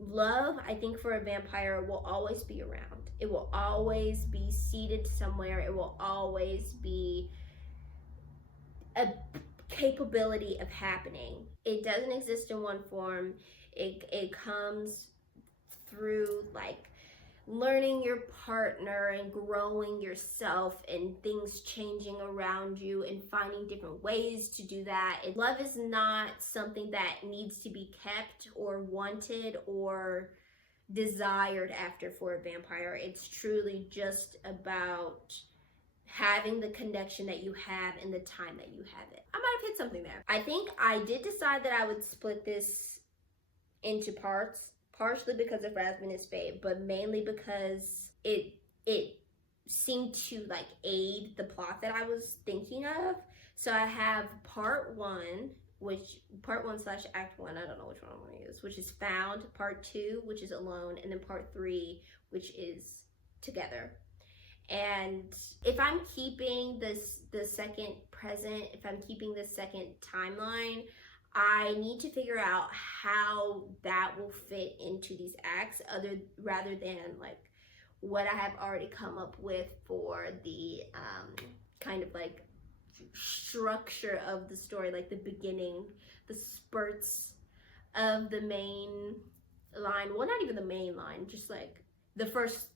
Love, I think, for a vampire will always be around. It will always be seated somewhere. It will always be a capability of happening. It doesn't exist in one form. It comes through like learning your partner and growing yourself and things changing around you and finding different ways to do that. Love is not something that needs to be kept or wanted or desired after for a vampire. It's truly just about having the connection that you have in the time that you have it. I might have hit something there. I think I did decide that I would split this into parts, partially because of Ravenous Fate, but mainly because it seemed to like aid the plot that I was thinking of. So I have part one slash act one, I don't know which one I'm gonna use, which is Found, part two, which is Alone, and then part three, which is Together. And if I'm keeping the second present, if I'm keeping the second timeline, I need to figure out how that will fit into these acts rather than like what I have already come up with for the kind of like structure of the story, like the beginning, the spurts of the main line. Well, not even the main line, just like the first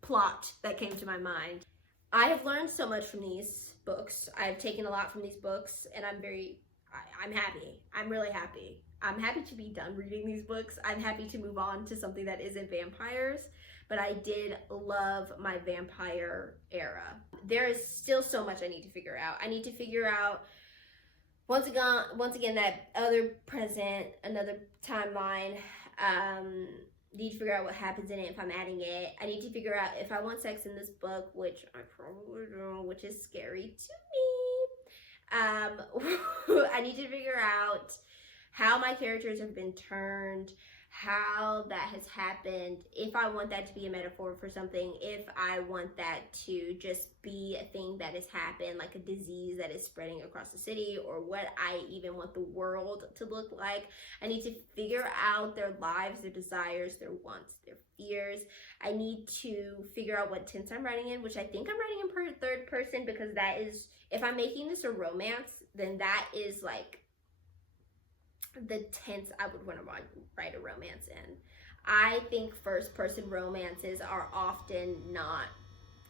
plot that came to my mind. I have learned so much from these books. I've taken a lot from these books, and I'm happy. I'm really happy. I'm happy to be done reading these books. I'm happy to move on to something that isn't vampires, but I did love my vampire era. There is still so much I need to figure out. I need to figure out once again that other present, another timeline. Need to figure out what happens in it if I'm adding it. I need to figure out if I want sex in this book, which I probably don't, which is scary to me. I need to figure out how my characters have been turned, how that has happened, if I want that to be a metaphor for something, if I want that to just be a thing that has happened, like a disease that is spreading across the city, or what I even want the world to look like. I need to figure out their lives, their desires, their wants, their fears. I need to figure out what tense I'm writing in, which I think I'm writing in third person, because that is, if I'm making this a romance, then that is like the tense I would want to write a romance in. I think first person romances are often not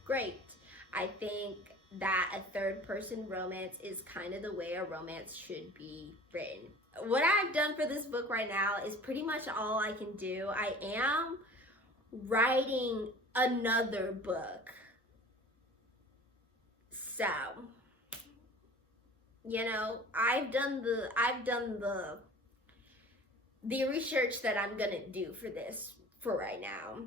great. I think that a third person romance is kind of the way a romance should be written. What I've done for this book right now is pretty much all I can do. I am writing another book. So, you know, I've done the research that I'm gonna do for this for right now.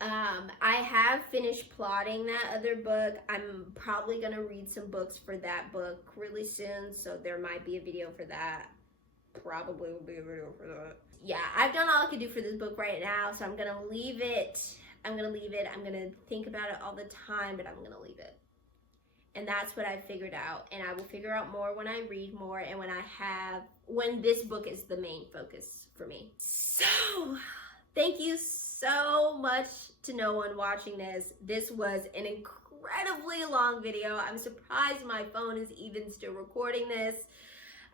I have finished plotting that other book. I'm probably gonna read some books for that book really soon, so there might be a video for that. Probably will be a video for that. Yeah, I've done all I can do for this book right now, so I'm gonna leave it. I'm gonna think about it all the time, but I'm gonna leave it. And that's what I figured out, and I will figure out more when I read more and when this book is the main focus for me. So, thank you so much to no one watching this. This was an incredibly long video. I'm surprised my phone is even still recording this.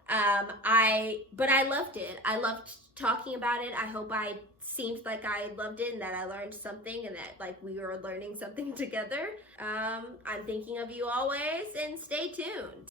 But I loved it. I loved talking about it. I hope I seemed like I loved it and that I learned something and that like we were learning something together. I'm thinking of you always, and stay tuned.